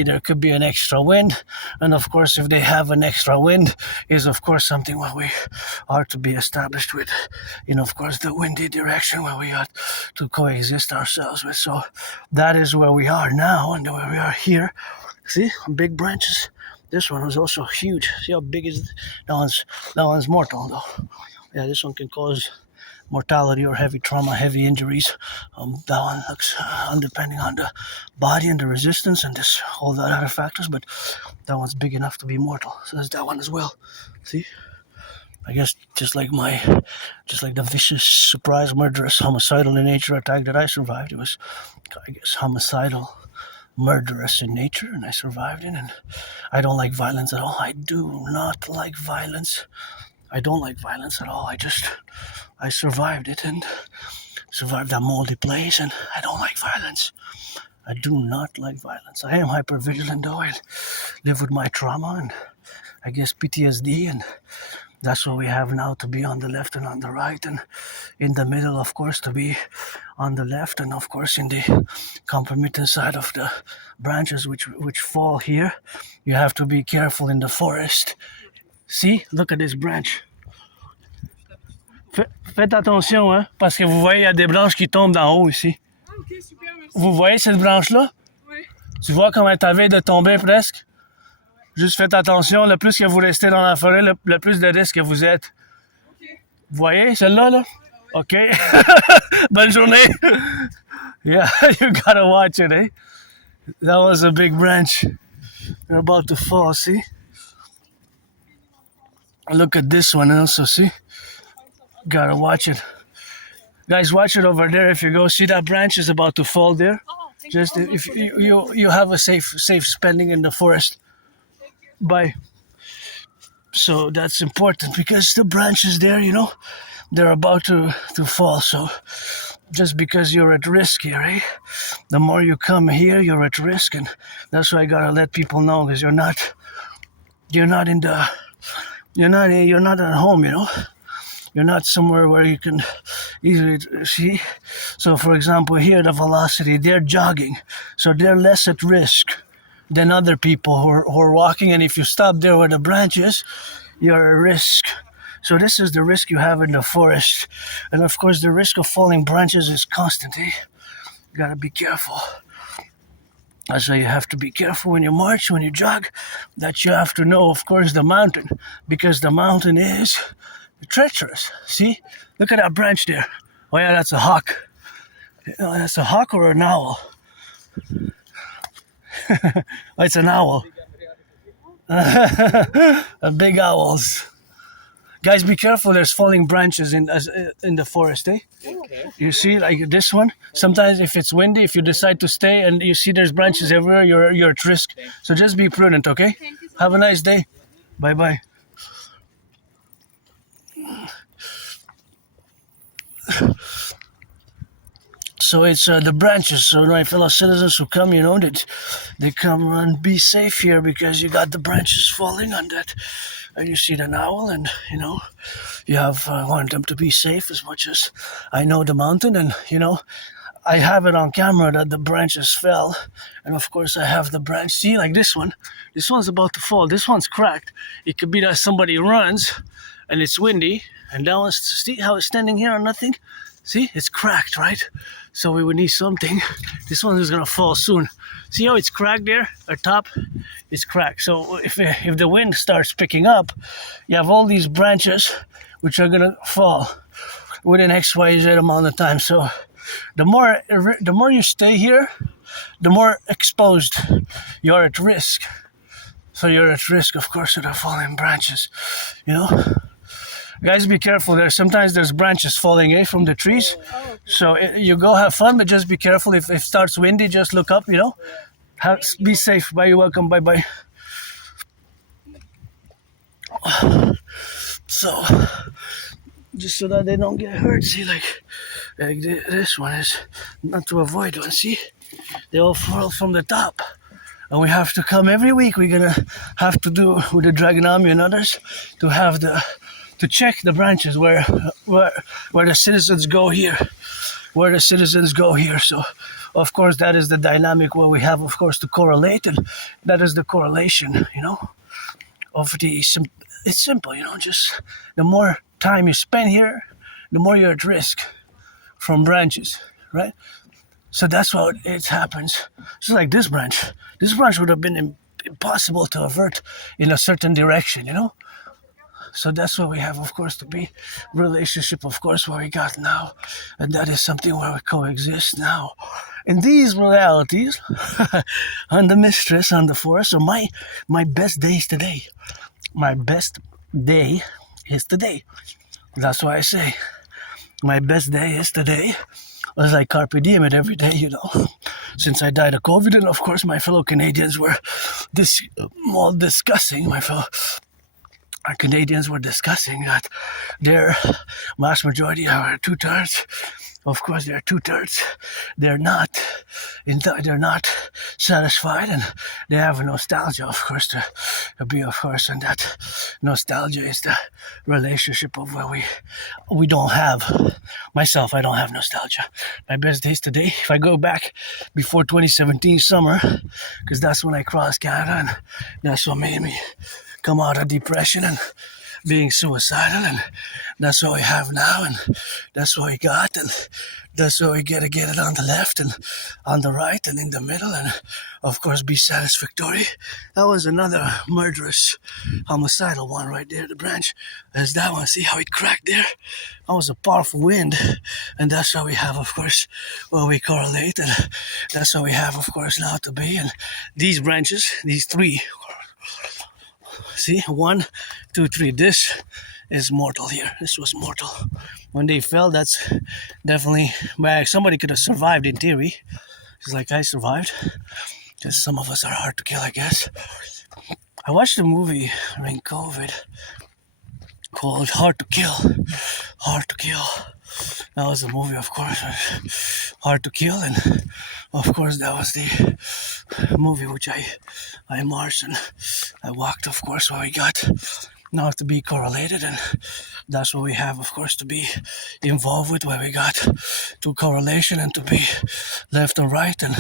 be an extra wind, and of course if they have an extra wind is of course something where we are to be established with, of course the windy direction where we are to coexist ourselves with. So that is where we are now, and where we are here. See, big branches. This one was also huge. See how big is it? That one's mortal though. Yeah, this one can cause mortality or heavy trauma, heavy injuries. That one looks, depending on the body and the resistance and all the other factors, but that one's big enough to be mortal. So there's that one as well. See? I guess just like the vicious, surprise, murderous, homicidal in nature attack that I survived, it was, I guess, homicidal, murderous in nature, and I survived it. And I don't like violence at all. I do not like violence. I don't like violence at all. I survived it and survived that moldy place, and I don't like violence. I do not like violence. I am hypervigilant though. I live with my trauma and I guess PTSD, and that's what we have now, to be on the left and on the right, and in the middle, of course, to be on the left, and of course in the concomitant side of the branches which fall here. You have to be careful in the forest. See, look at this branch. Faites attention, hein, parce que vous voyez, il y a des branches qui tombent d'en haut ici. Ah, ok, super, merci. Vous voyez cette branche-là? Oui. Tu vois comment elle t'avait de tomber presque? Juste faites attention, le plus que vous restez dans la forêt, le plus de risque que vous êtes. Ok. Vous voyez celle-là, là? Ok. Bonne journée. Yeah, you gotta watch it, eh? That was a big branch. They're about to fall, see? Look at this one also, see? Gotta watch it. Guys, watch it over there. If you go, see that branch is about to fall there? Oh, thank Just you. if you have a safe spending in the forest. Bye. So that's important, because the branches there, they're about to fall. So just because you're at risk here, eh? The more you come here, you're at risk, and that's why I gotta let people know, because you're not at home, You're not somewhere where you can easily see. So for example, here the velocity, they're jogging, so they're less at risk than other people who are walking, and if you stop there where the branch is, you're at risk. So this is the risk you have in the forest. And of course the risk of falling branches is constant, eh? You gotta be careful. That's why you have to be careful when you march, when you jog, that you have to know, of course, the mountain, because the mountain is treacherous. See? Look at that branch there. Oh yeah, that's a hawk. That's a hawk or an owl? It's an owl. Big owls. Guys, be careful. There's falling branches in the forest, eh? Okay. You see, like this one. Sometimes if it's windy, if you decide to stay and you see there's branches everywhere, you're at risk. So just be prudent, okay? Thank you so Have a nice day. Bye bye. So it's the branches. So my fellow citizens who come, they come and be safe here, because you got the branches falling on that, and you see the owl, and you have want them to be safe as much as I know the mountain, and I have it on camera that the branches fell, and of course I have the branch. See, like this one. This one's about to fall. This one's cracked. It could be that somebody runs, and it's windy, and that one's, see how it's standing here on nothing? See, it's cracked, right? So we would need something. This one is gonna fall soon. See how it's cracked there? At top, it's cracked. So if the wind starts picking up, you have all these branches which are gonna fall within XYZ amount of time. So the more you stay here, the more exposed you're at risk. So you're at risk, of course, of the falling branches. Guys, be careful. Sometimes there's branches falling from the trees. So you go have fun, but just be careful. If it starts windy, just look up, be safe. Bye, you're welcome. Bye bye. So just so that they don't get hurt, see, like this one is not to avoid one. See, they all fall from the top. And we have to come every week. We're gonna have to do with the Draconis and others to have to check the branches where the citizens go here, where the citizens go here. So, of course, that is the dynamic where we have, of course, to correlate, and that is the correlation, of the. It's simple, Just the more time you spend here, the more you're at risk from branches, right? So that's what it happens. Just like this branch. This branch would have been impossible to avert in a certain direction, So that's what we have, of course, to be relationship, of course, what we got now. And that is something where we coexist now. In these realities, on the mistress, on the force, so my best day is today. My best day is today. That's why I say my best day is today. As I carpe diem it every day, Since I died of COVID, and of course my fellow Canadians were discussing, our Canadians were discussing that their vast majority are 2/3. Of course, they're 2/3. They're not satisfied, and they have a nostalgia, of course, to be, of course, and that nostalgia is the relationship of where we don't have. Myself, I don't have nostalgia. My best days today, if I go back before 2017 summer, because that's when I crossed Canada, and that's what made me come out of depression and being suicidal, and that's what we have now, and that's what we got, and that's what we get to get it on the left and on the right and in the middle, and of course be satisfactory. That was another murderous homicidal one right there, the branch. There's that one. See how it cracked there? That was a powerful wind, and that's how we have, of course, where we correlate, and that's how we have, of course, now to be. And these branches, these three, see, 1, 2, 3. This is mortal here. This was mortal. When they fell, that's definitely, well, somebody could have survived in theory. Just like I survived. Just some of us are hard to kill, I guess. I watched a movie during COVID called Hard to Kill. Hard to Kill. That was a movie, of course, Hard to Kill, and of course that was the movie which I marched and I walked, of course, where we got now to be correlated, and that's what we have, of course, to be involved with, where we got to correlation and to be left and right, and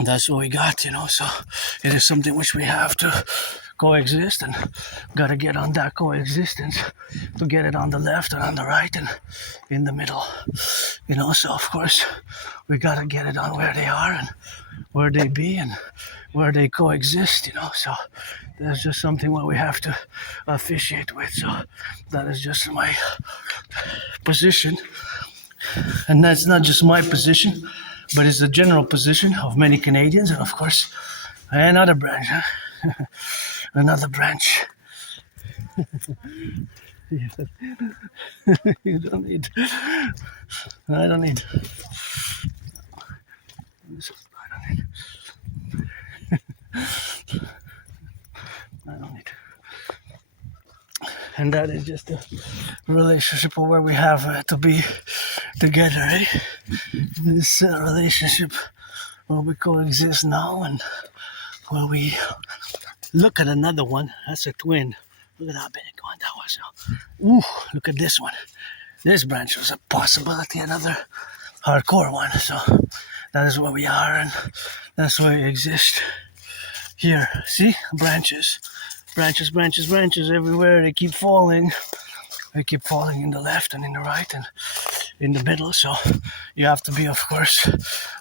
that's what we got, so it is something which we have to coexist, and gotta get on that coexistence to get it on the left and on the right and in the middle, so of course we gotta get it on where they are and where they be and where they coexist, so that's just something what we have to officiate with. So that is just my position, and that's not just my position, but it's the general position of many Canadians, and of course another branch, another branch. You don't need. I don't need. I don't need. And that is just a relationship where we have to be together, eh? This relationship where we coexist now, and where we look at another one. That's a twin. Look at how big one that was. Ooh, look at this one. This branch was a possibility, another hardcore one. So that is where we are, and that's where we exist. Here, see? Branches. Branches, branches, branches everywhere. They keep falling. They keep falling in the left and in the right and in the middle. So you have to be, of course,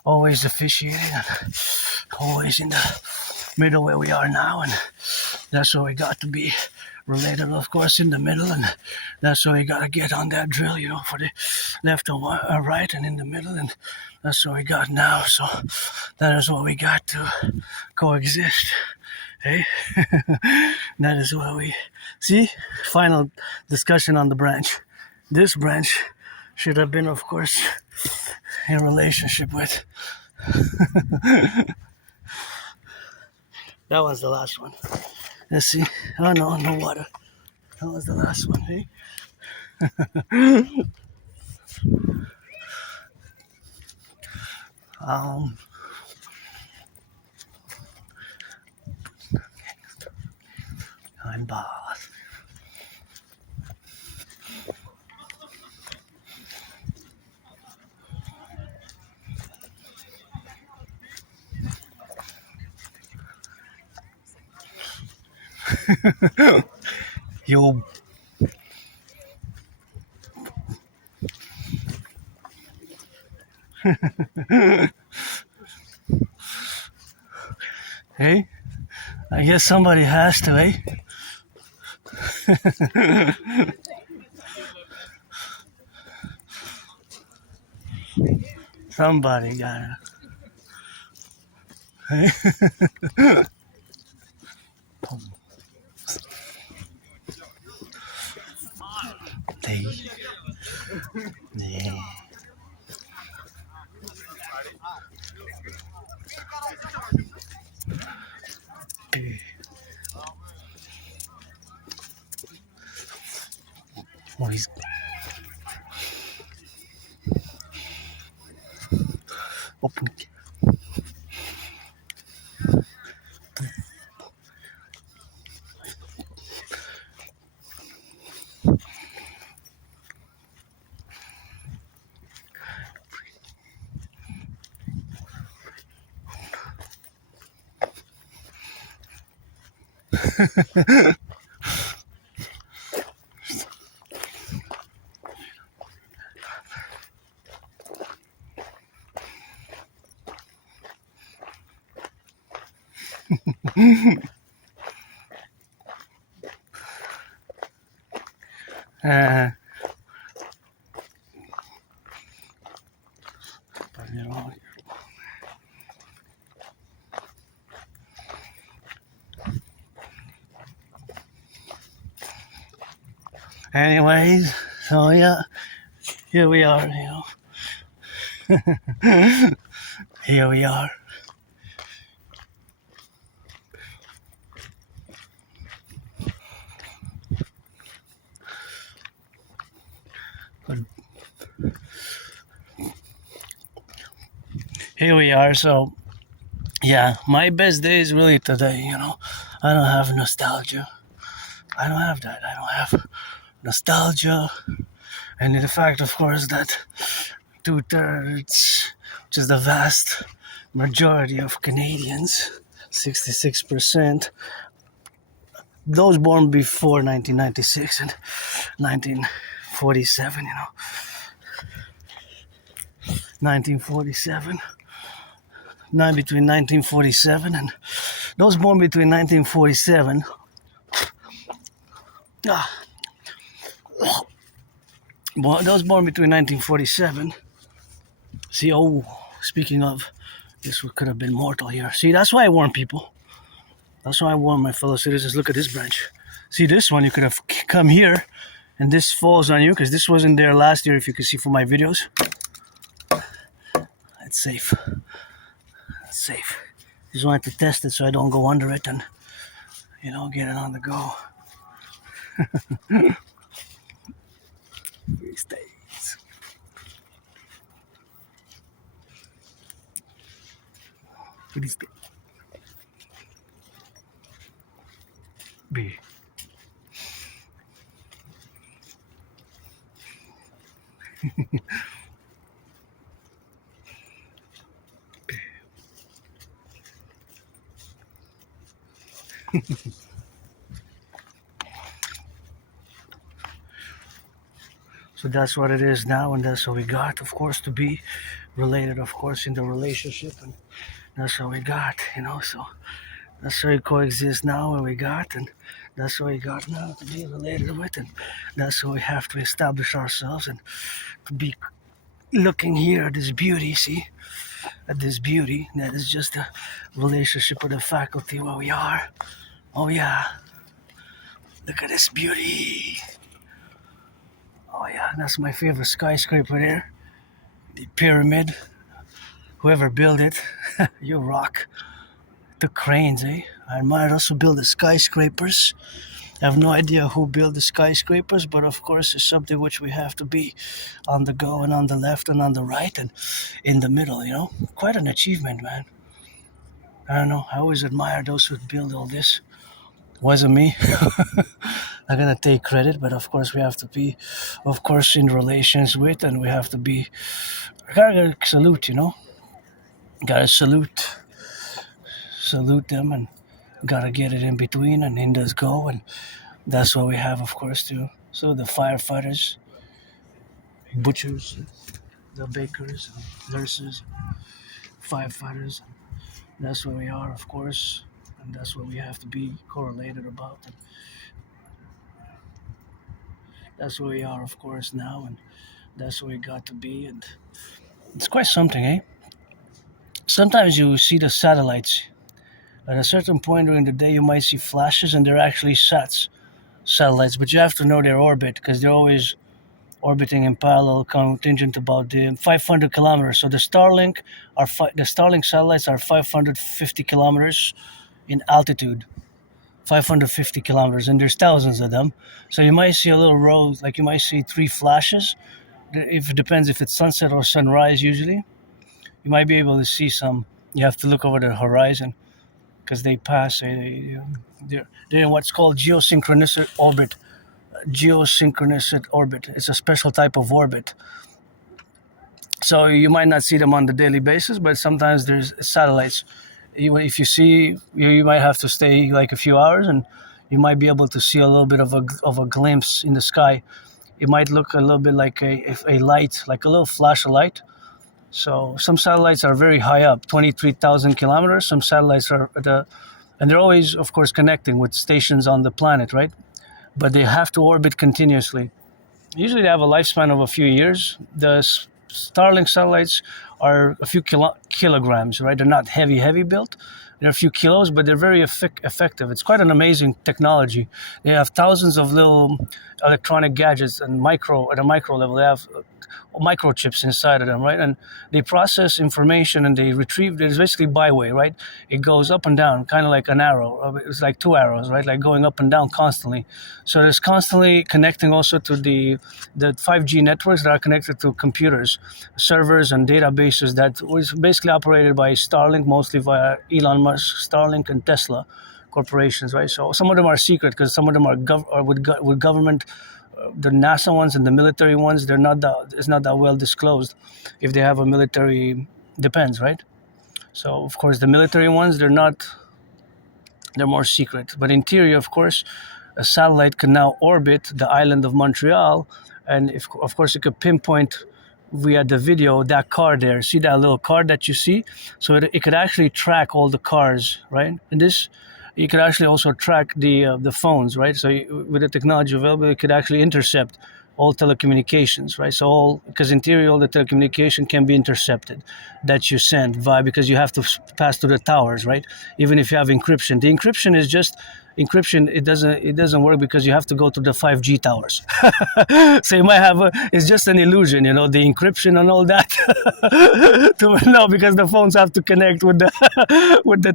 always officiating and always in the middle where we are now. And that's where we got to be related, of course, in the middle. And that's where we got to get on that drill, for the left and right and in the middle. And that's what we got now. So that is what we got to coexist. Hey, that is what we see. Final discussion on the branch. This branch should have been, of course, in relationship with. That was the last one. Let's see. Oh no, no water. That was the last one. Hey. I'm boss. Yo. Hey, I guess somebody has to, eh? Somebody gotta. Hey? Hey. Yeah. Oh, he's open. Uh, but, you know, anyways, so yeah, here we are, you know. Here we are. But here we are, so yeah, my best day is really today, you know. I don't have nostalgia. I don't have that. I don't have nostalgia. And the fact, of course, that 2/3, which is the vast majority of Canadians, 66%, those born before 1996 and 1947, you know. 1947. Between 1947 and those born between 1947. Those born between 1947. See, oh, speaking of, this could have been mortal here. See, that's why I warn people. That's why I warn my fellow citizens. Look at this branch. See, this one, you could have come here, and this falls on you, because this wasn't there last year, if you can see from my videos. It's safe. It's safe. Just wanted to test it so I don't go under it and, you know, get it on the go. Free states. Free states. B. So that's what it is now, and that's what we got, of course, to be related, of course, in the relationship, and that's what we got, you know. So that's what we coexist now, and we got, and that's what we got now to be related with, and that's what we have to establish ourselves and to be looking here at this beauty. See, at this beauty that is just a relationship with the faculty where we are. Oh yeah, look at this beauty. Oh yeah, that's my favorite skyscraper there. The pyramid. Whoever built it, you rock. The cranes, eh? I admire those who build the skyscrapers. I have no idea who built the skyscrapers, but of course it's something which we have to be on the go and on the left and on the right and in the middle, you know? Quite an achievement, man. I don't know, I always admire those who build all this. Wasn't me. Not gonna take credit, but of course we have to be, of course, in relations with, and we have to be. Gotta salute, Gotta salute them, and gotta get it in between, and in does go, and that's what we have, of course, too. So the firefighters, butchers, the bakers, nurses, firefighters. That's what we are, of course, and that's what we have to be correlated about. And that's what we are, of course, now, and that's what we got to be. And it's quite something, eh? Sometimes you see the satellites. At a certain point during the day, you might see flashes, and they're actually satellites, but you have to know their orbit because they're always orbiting in parallel, contingent about the 500 kilometers. So the Starlink satellites are 550 kilometers in altitude. 550 kilometers, and there's thousands of them. So you might see a little row, like you might see 3 flashes. If it depends if it's sunset or sunrise, usually you might be able to see some. You have to look over the horizon because they pass. They're in what's called geosynchronous orbit. Geosynchronous orbit. It's a special type of orbit. So you might not see them on the daily basis, but sometimes there's satellites. If you see, you might have to stay like a few hours, and you might be able to see a little bit of a glimpse in the sky. It might look a little bit like a light, like a little flash of light. So some satellites are very high up, 23,000 kilometers. Some satellites are and they're always, of course, connecting with stations on the planet, right? But they have to orbit continuously. Usually they have a lifespan of a few years. The Starlink satellites are a few kilograms, right? They're not heavy built. They're a few kilos, but they're very effective. It's quite an amazing technology. They have thousands of little electronic gadgets and at a micro level. They have microchips inside of them, right? And they process information and they retrieve. There's basically byway, right? It goes up and down, kind of like an arrow. It's like 2 arrows, right? Like going up and down constantly. So it's constantly connecting also to the 5G networks that are connected to computers, servers, and databases that was basically operated by Starlink, mostly via Elon Musk, Starlink, and Tesla corporations, right? So some of them are secret because some of them are with government. The NASA ones and the military ones, it's not that well disclosed. If they have a military, depends, right? So of course the military ones, they're more secret. But in theory, of course, a satellite can now orbit the island of Montreal, and of course it could pinpoint via the video that car there. See that little car that you see? So it could actually track all the cars, right? And this, you could actually also track the phones, right? So with the technology available, it could actually intercept all telecommunications, right? So because in theory, all the telecommunication can be intercepted that you send via, because you have to pass through the towers, right? Even if you have encryption, the encryption is just encryption. It doesn't work because you have to go to the 5G towers. So you might have it's just an illusion, the encryption and all that. No, because the phones have to connect with the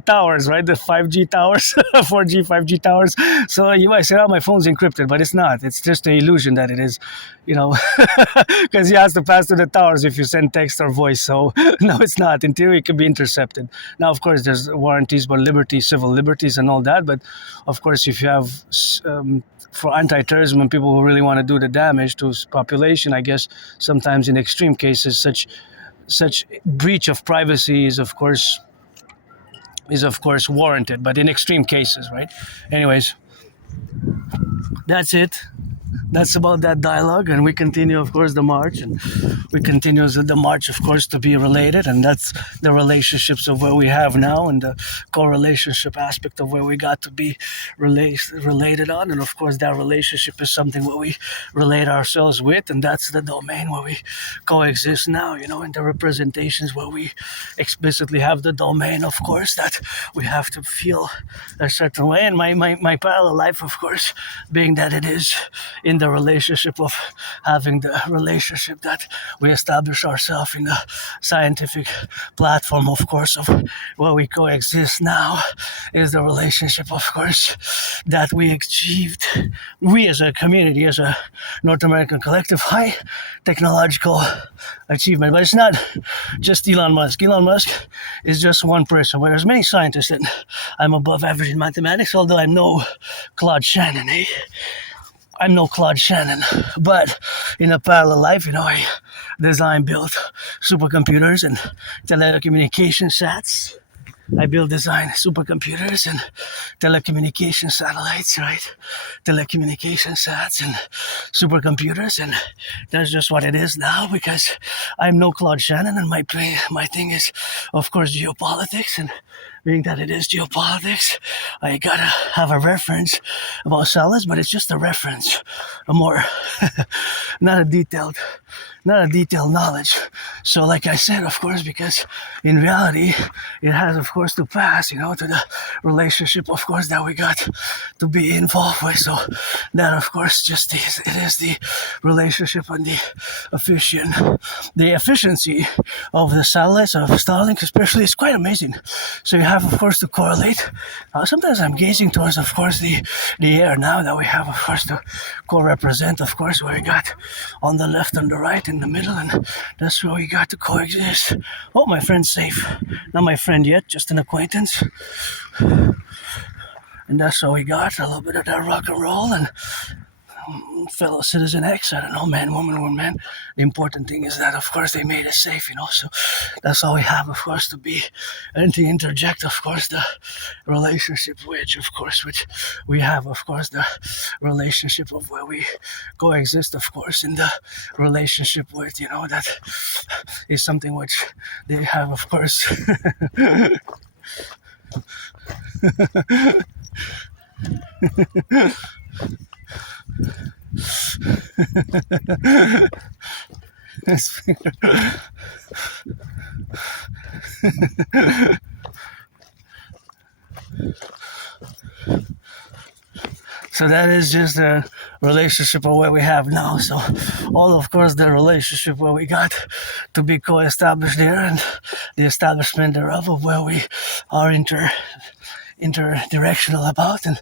towers, right? The 5G towers, 4G, 5G towers. So you might say, "Oh, my phone's encrypted," but it's not. It's just an illusion that it is, because you have to pass through the towers if you send text or voice. So no, it's not. In theory, it can be intercepted. Now, of course, there's warranties for liberties, civil liberties, and all that. But of course, if you have for anti-terrorism and people who really want to do the damage to population, I guess sometimes in extreme cases, such breach of privacy is of course warranted. But in extreme cases, right? Anyways, that's it. That's about that dialogue, and we continue, of course, the march, and we continue with the march, of course, to be related, and that's the relationships of where we have now, and the co-relationship aspect of where we got to be related on, and of course, that relationship is something where we relate ourselves with, and that's the domain where we coexist now, in the representations where we explicitly have the domain, of course, that we have to feel a certain way, and my parallel life, of course, being that it is in the the relationship of having the relationship that we establish ourselves in the scientific platform, of course, of where we coexist now, is the relationship, of course, that we achieved, we as a community, as a North American collective, high technological achievement. But it's not just Elon Musk. Elon Musk is just one person, where there's many scientists that I'm above average in mathematics, although I'm no Claude Shannon, eh? I'm no Claude Shannon, but in a parallel life, I built supercomputers and telecommunication sats. I build, design supercomputers and telecommunication satellites, right? Telecommunication sats and supercomputers, and that's just what it is now, because I'm no Claude Shannon, and my thing is, of course, geopolitics, and being that it is geopolitics, I gotta have a reference about satellites, but it's just a reference, a more, not a detailed knowledge. So like I said, of course, because in reality, it has, of course, to pass, to the relationship, of course, that we got to be involved with. So that, of course, it is the relationship and the efficiency of the satellites of Starlink, especially, is quite amazing. So you have, of course, to correlate. Sometimes I'm gazing towards, of course, the air now that we have, of course, to co-represent, of course, where we got on the left and the right, in the middle, and that's where we got to coexist. Oh, my friend's safe. Not my friend yet, just an acquaintance. And that's how we got a little bit of that rock and roll and fellow citizen X. I don't know, man, woman. The important thing is that, of course, they made us safe, so that's all we have, of course, to be and to interject, of course, the relationship which we have, of course, the relationship of where we coexist, of course, in the relationship with, that is something which they have, of course. So that is just the relationship of what we have now. So all, of course, the relationship where we got to be co-established there, and the establishment thereof of where we are interdirectional about, and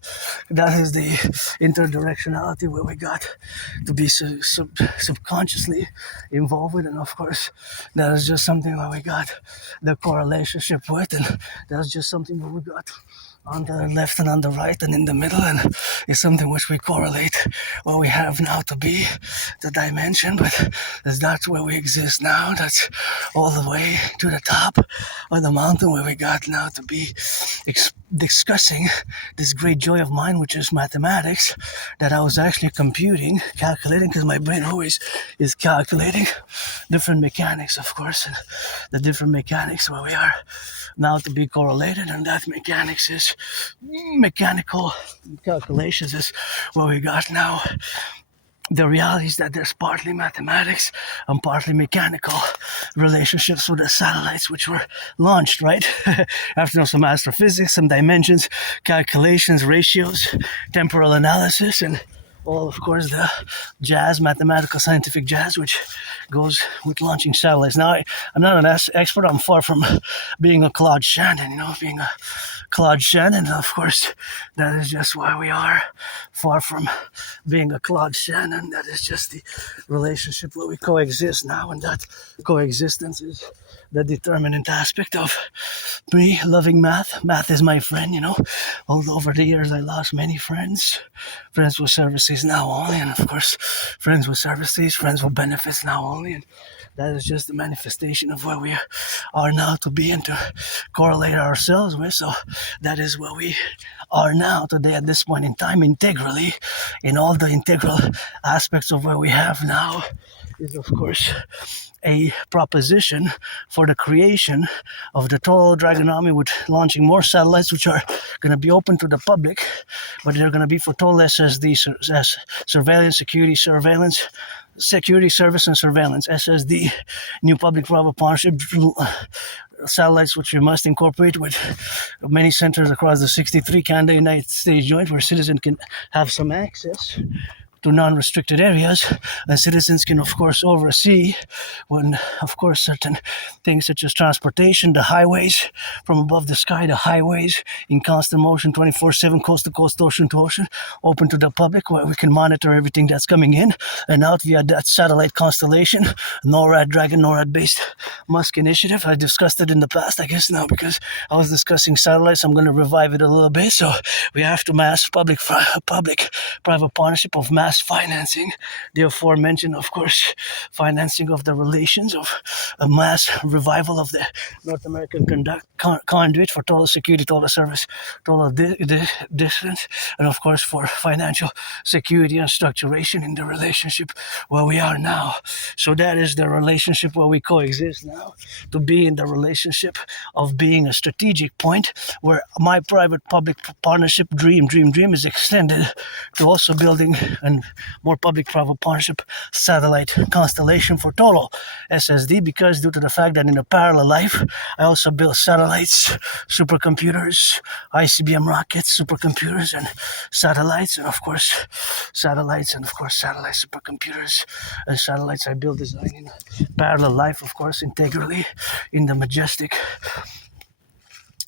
that is the interdirectionality where we got to be subconsciously involved with, and of course that is just something that we got the correlationship with, and that's just something that we got on the left and on the right and in the middle, and it's something which we correlate what we have now to be the dimension, but that's where we exist now. That's all the way to the top of the mountain where we got now to be discussing this great joy of mine, which is mathematics, that I was actually calculating, because my brain always is calculating different mechanics, of course, and the different mechanics where we are now to be correlated, and that mechanics is mechanical calculations is where we got now the reality is that there's partly mathematics and partly mechanical relationships with the satellites which were launched, right? After some astrophysics, some dimensions, calculations, ratios, temporal analysis, and all, of course, the jazz, mathematical, scientific jazz, which goes with launching satellites. Now, I'm not an expert. I'm far from being a Claude Shannon, being a Claude Shannon. Of course, that is just why we are far from being a Claude Shannon. That is just the relationship where we coexist now, and that coexistence is the determinant aspect of me loving math. Math is my friend, Although over the years I lost many friends with services now only, and of course friends with services, friends with benefits now only, and that is just the manifestation of where we are now to be and to correlate ourselves with. So that is where we are now today at this point in time, integrally, in all the integral aspects of where we have now is, of course, a proposition for the creation of the total Dragon Army, with launching more satellites which are going to be open to the public, but they're going to be for total SSD, surveillance, security service and surveillance, SSD, new public-private partnership satellites which we must incorporate with many centers across the 63 Canada United States joint, where citizens can have some access to non-restricted areas, and citizens can of course oversee when of course certain things such as transportation, the highways from above the sky, the highways in constant motion 24/7, coast to coast, ocean to ocean, open to the public, where we can monitor everything that's coming in and out via that satellite constellation, NORAD Dragon, NORAD based Musk initiative. I discussed it in the past, I guess now because I was discussing satellites, I'm going to revive it a little bit. So we have to mass public-private partnership of mass financing, the aforementioned, of course, financing of the relations of a mass revival of the North American conduit for total security, total service, total distance, and of course for financial security and structuration in the relationship where we are now. So that is the relationship where we coexist now, to be in the relationship of being a strategic point where my private-public partnership dream is extended to also building a more public-private partnership satellite constellation for total SSD, because due to the fact that in a parallel life, I also build satellites, supercomputers, ICBM rockets, supercomputers, and satellites, and of course satellites, supercomputers, and satellites I build design in parallel life, of course, integrally in the majestic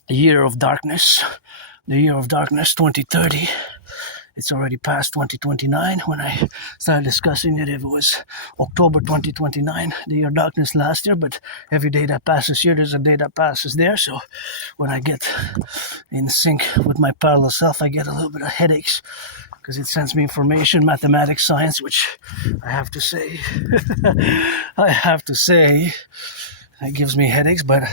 year of darkness, the year of darkness 2030. It's already past 2029 when I started discussing it. If it was October 2029, the year of darkness last year, but every day that passes here, there's a day that passes there. So when I get in sync with my parallel self, I get a little bit of headaches because it sends me information, mathematics, science, which I have to say, it gives me headaches, but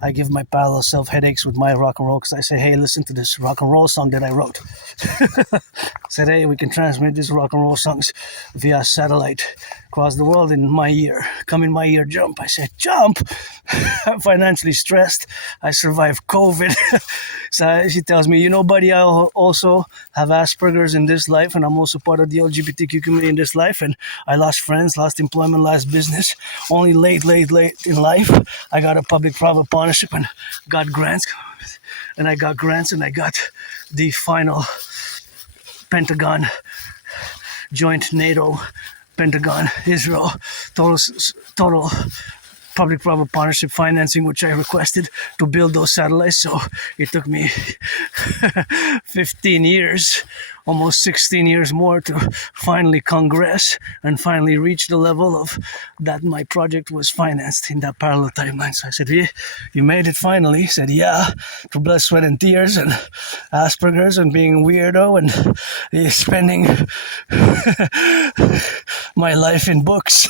I give my parallel self headaches with my rock and roll, because I say, hey, listen to this rock and roll song that I wrote. Said, hey, we can transmit these rock and roll songs via satellite across the world in my year. Come in my year, jump. I said, jump? I'm financially stressed. I survived COVID. So she tells me, you know, buddy, I also have Asperger's in this life, and I'm also part of the LGBTQ community in this life, and I lost friends, lost employment, lost business. Only late in life, I got a public-private partnership and got grants. And I got grants, and I got the final Pentagon, joint NATO, Pentagon, Israel, total public-private partnership financing, which I requested to build those satellites. So it took me 15 years, almost 16 years more, to finally congress and finally reach the level of that my project was financed in that parallel timeline. So I said, yeah, you made it finally. He said, yeah, through blood, sweat, and tears, and Asperger's, and being a weirdo, and spending my life in books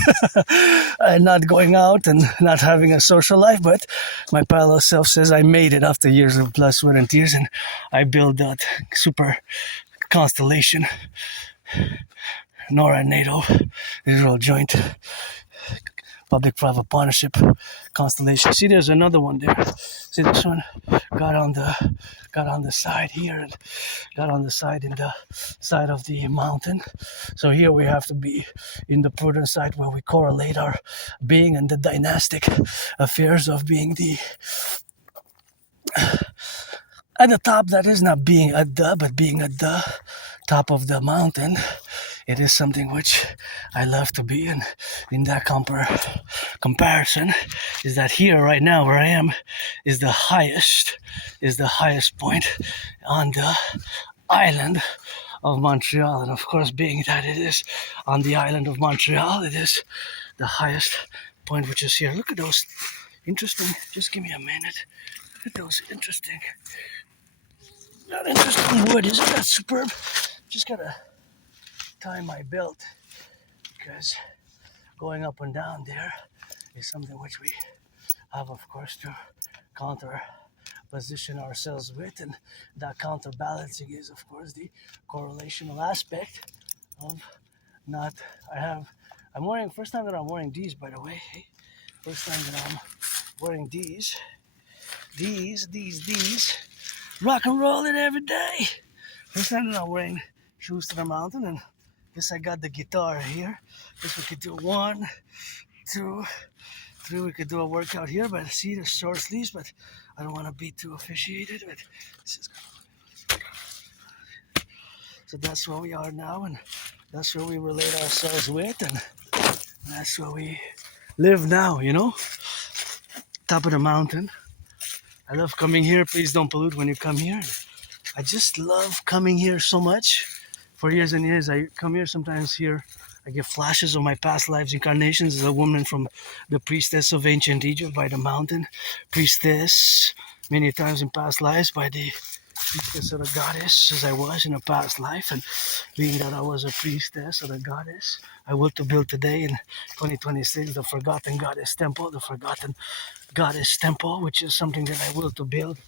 and not going out and not having a social life. But my parallel self says I made it after years of blood, sweat, and tears, and I built that super constellation, NORAD, NATO, Israel joint public-private partnership constellation. See, there's another one there. See, this one got on the side here, and got on the side in the side of the mountain. So here we have to be in the prudent side where we correlate our being and the dynastic affairs of being the at the top. That is not being at the, but being at the top of the mountain. It is something which I love to be, and in that comparison is that here right now where I am is the highest point on the island of Montreal. And of course, being that it is on the island of Montreal, it is the highest point, which is here. Look at those interesting, just give me a minute. Look at those interesting wood. Isn't that superb? Just gotta tie my belt, because going up and down there is something which we have, of course, to counter position ourselves with, and that counterbalancing is, of course, the correlational aspect of not. I'm wearing, first time that I'm wearing these, by the way. First time that I'm wearing these. Rock and roll it every day. First time that I'm wearing shoes to the mountain, and guess I got the guitar here. Guess we could do 1, 2, 3. We could do a workout here, but see the short sleeves, but I don't want to be too officiated. But this is, so that's where we are now, and That's where we relate ourselves with, and that's where we live now, you know? Top of the mountain. I love coming here. Please don't pollute when you come here. I just love coming here so much. For years and years, I come here sometimes here. I get flashes of my past lives incarnations as a woman from the priestess of ancient Egypt by the mountain. Priestess, many times in past lives by the priestess of the goddess as I was in a past life. And being that I was a priestess of the goddess, I will to build today in 2026 the Forgotten Goddess Temple, the Forgotten Goddess Temple, which is something that I will to build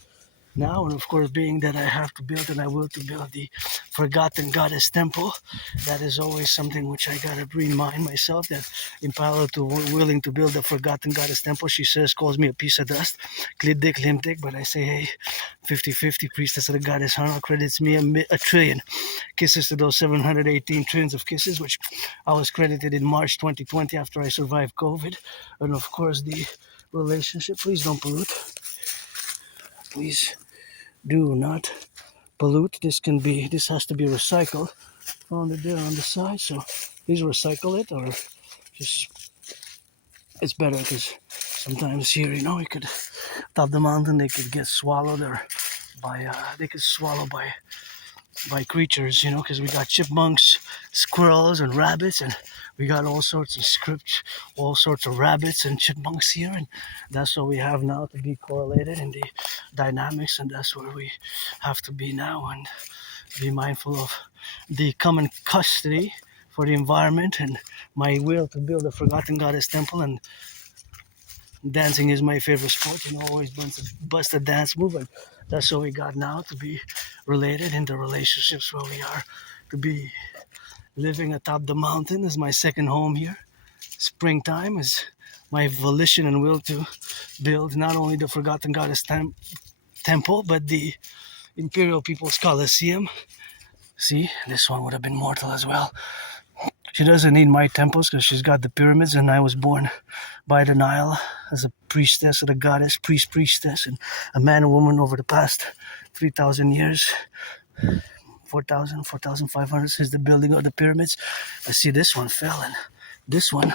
now. And of course, being that I have to build and I will to build the Forgotten Goddess Temple, that is always something which I gotta remind myself that in parallel to willing to build the Forgotten Goddess Temple, she says, calls me a piece of dust, Klidik, Limtik, but I say, hey, 50-50, priestess of the goddess Hana credits me a trillion kisses to those 718 trillions of kisses, which I was credited in March 2020 after I survived COVID. And of course, the relationship, please don't pollute. Please do not pollute. This has to be recycled. Found it there on the side, so please recycle it, or just, it's better because sometimes here, you know, you could, top the mountain, they could get swallowed, or they could swallow by creatures, you know, because we got chipmunks, squirrels, and rabbits, and we got all sorts of script, all sorts of rabbits and chipmunks here, and that's what we have now to be correlated in the dynamics, and that's where we have to be now, and be mindful of the common custody for the environment, and my will to build a Forgotten Goddess Temple. And dancing is my favorite sport, you know, always bust a dance move, and that's what we got now to be related in the relationships where we are, to be living atop the mountain is my second home here. Springtime is my volition and will to build not only the Forgotten Goddess Temple, but the Imperial People's Coliseum. See, this one would have been mortal as well. She doesn't need my temples because she's got the pyramids, and I was born by the Nile as a priestess of the goddess, priestess, and a man and woman over the past 3,000 years. 4,500 since the building of the pyramids. I see this one fell, and this one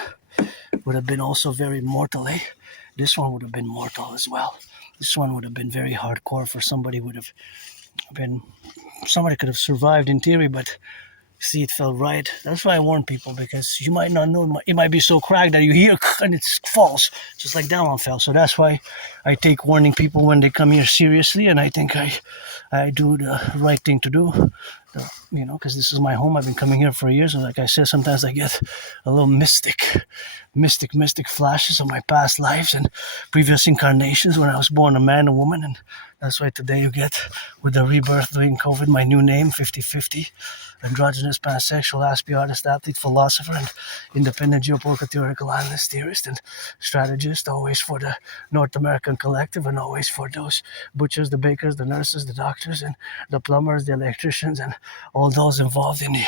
would have been also very mortal, eh? This one would have been mortal as well. This one would have been very hardcore for somebody could have survived in theory, but see, it fell right. That's why I warn people, because you might not know, it might be so cracked that you hear and it falls, just like that one fell. So that's why I take warning people when they come here seriously, and I think I do the right thing to do, you know, because this is my home. I've been coming here for years, and like I said, sometimes I get a little mystic flashes of my past lives and previous incarnations when I was born a man and woman, and that's why today you get, with the rebirth during COVID, my new name, 50-50, androgynous, pansexual, Aspiesque artist, athlete, philosopher, and independent geopolitical theoretical analyst, theorist, and strategist, always for the North American Collectif, and always for those butchers, the bakers, the nurses, the doctors, and the plumbers, the electricians, and all those involved in the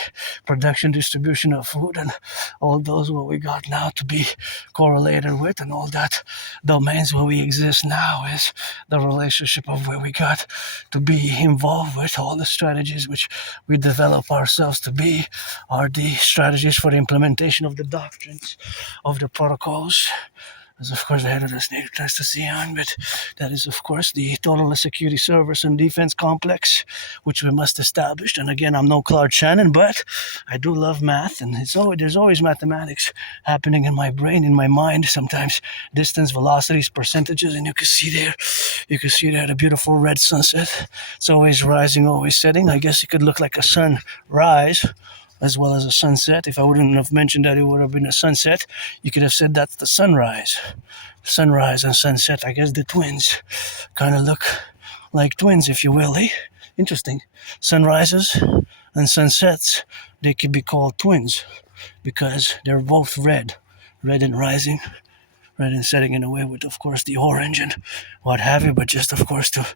production, distribution of food, and all those what we got now to be correlated with, and all that domains where we exist now is the relationship of where we got to be involved with. All the strategies which we develop ourselves to be are the strategies for the implementation of the doctrines, of the protocols. As of course the head of the snake tries to see on, but that is of course the total security service and defense complex which we must establish. And again, I'm no Claude Shannon, but I do love math, and there's always mathematics happening in my brain, in my mind, sometimes distance, velocities, percentages, and you can see there the beautiful red sunset. It's always rising, always setting. I guess it could look like a sunrise as well as a sunset. If I wouldn't have mentioned that it would have been a sunset, you could have said that's the sunrise. Sunrise and sunset, I guess the twins kind of look like twins, if you will, eh? Interesting. Sunrises and sunsets, they could be called twins because they're both red and rising, red and setting in a way with, of course, the orange and what have you, but just, of course, to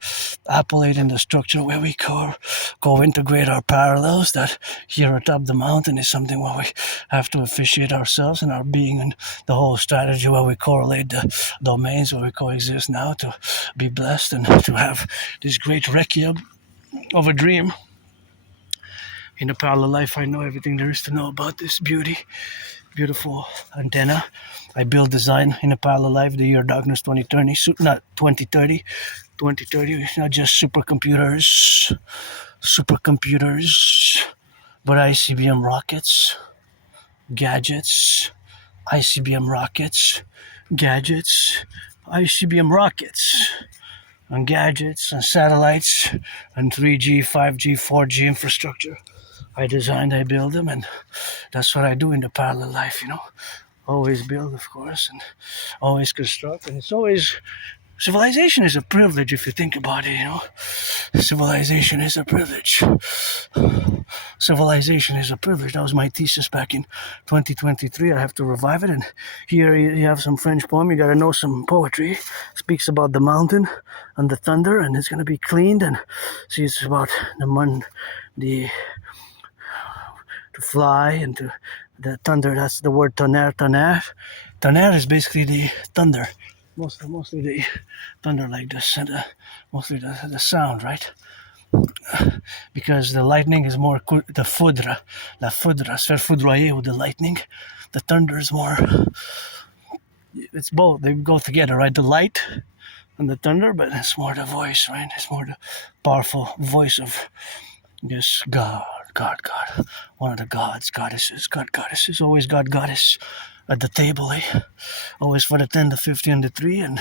appellate in the structure where we co-integrate our parallels, that here atop the mountain is something where we have to officiate ourselves and our being, and the whole strategy where we correlate the domains where we coexist now to be blessed and to have this great requiem of a dream In a parallel life, I know everything there is to know about this beautiful antenna. I build design in a parallel life, the year darkness 2030, not 2030. 2030 is not just supercomputers, but ICBM rockets, gadgets, ICBM rockets, gadgets, ICBM rockets, and gadgets and satellites and 3G, 5G, 4G infrastructure. I designed, I build them, and that's what I do in the parallel life, Always build, of course, and always construct, and it's always civilization is a privilege if you think about it. Civilization is a privilege. Civilization is a privilege. That was my thesis back in 2023. I have to revive it. And here you have some French poem. You got to know some poetry. It speaks about the mountain and the thunder, and it's going to be cleaned. And see, it's about the to fly and to the thunder. That's the word tonnerre. Tonnerre is basically the thunder. Mostly the thunder like this, and mostly the sound, right? Because the lightning is more la foudre, se faire foudroyer with the lightning. The thunder is more. It's both. They go together, right? The light and the thunder, but it's more the voice, right? It's more the powerful voice of this God. One of the gods, goddesses, goddesses, always God, goddess at the table, Always for the 10, the 50, and the 3, and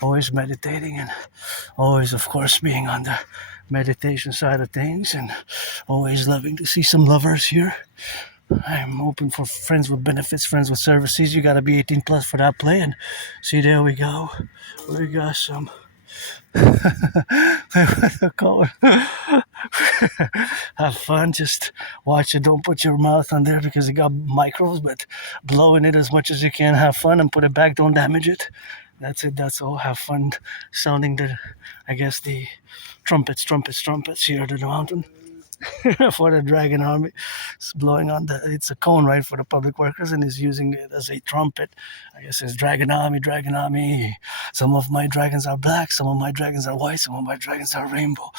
always meditating, and always, of course, being on the meditation side of things, and always loving to see some lovers here. I'm open for friends with benefits, friends with services. You gotta be 18 plus for that play, and see, there we go. We got some. Have fun, just watch it. Don't put your mouth on there because it got microbes, but blow in it as much as you can. Have fun and put it back. Don't damage it. That's it. That's all. Have fun sounding the trumpets here to the mountain. For the dragon army. It's blowing on it's a cone, right, for the public workers, and is using it as a trumpet. I guess it's dragon army. Some of my dragons are black, some of my dragons are white, some of my dragons are rainbow.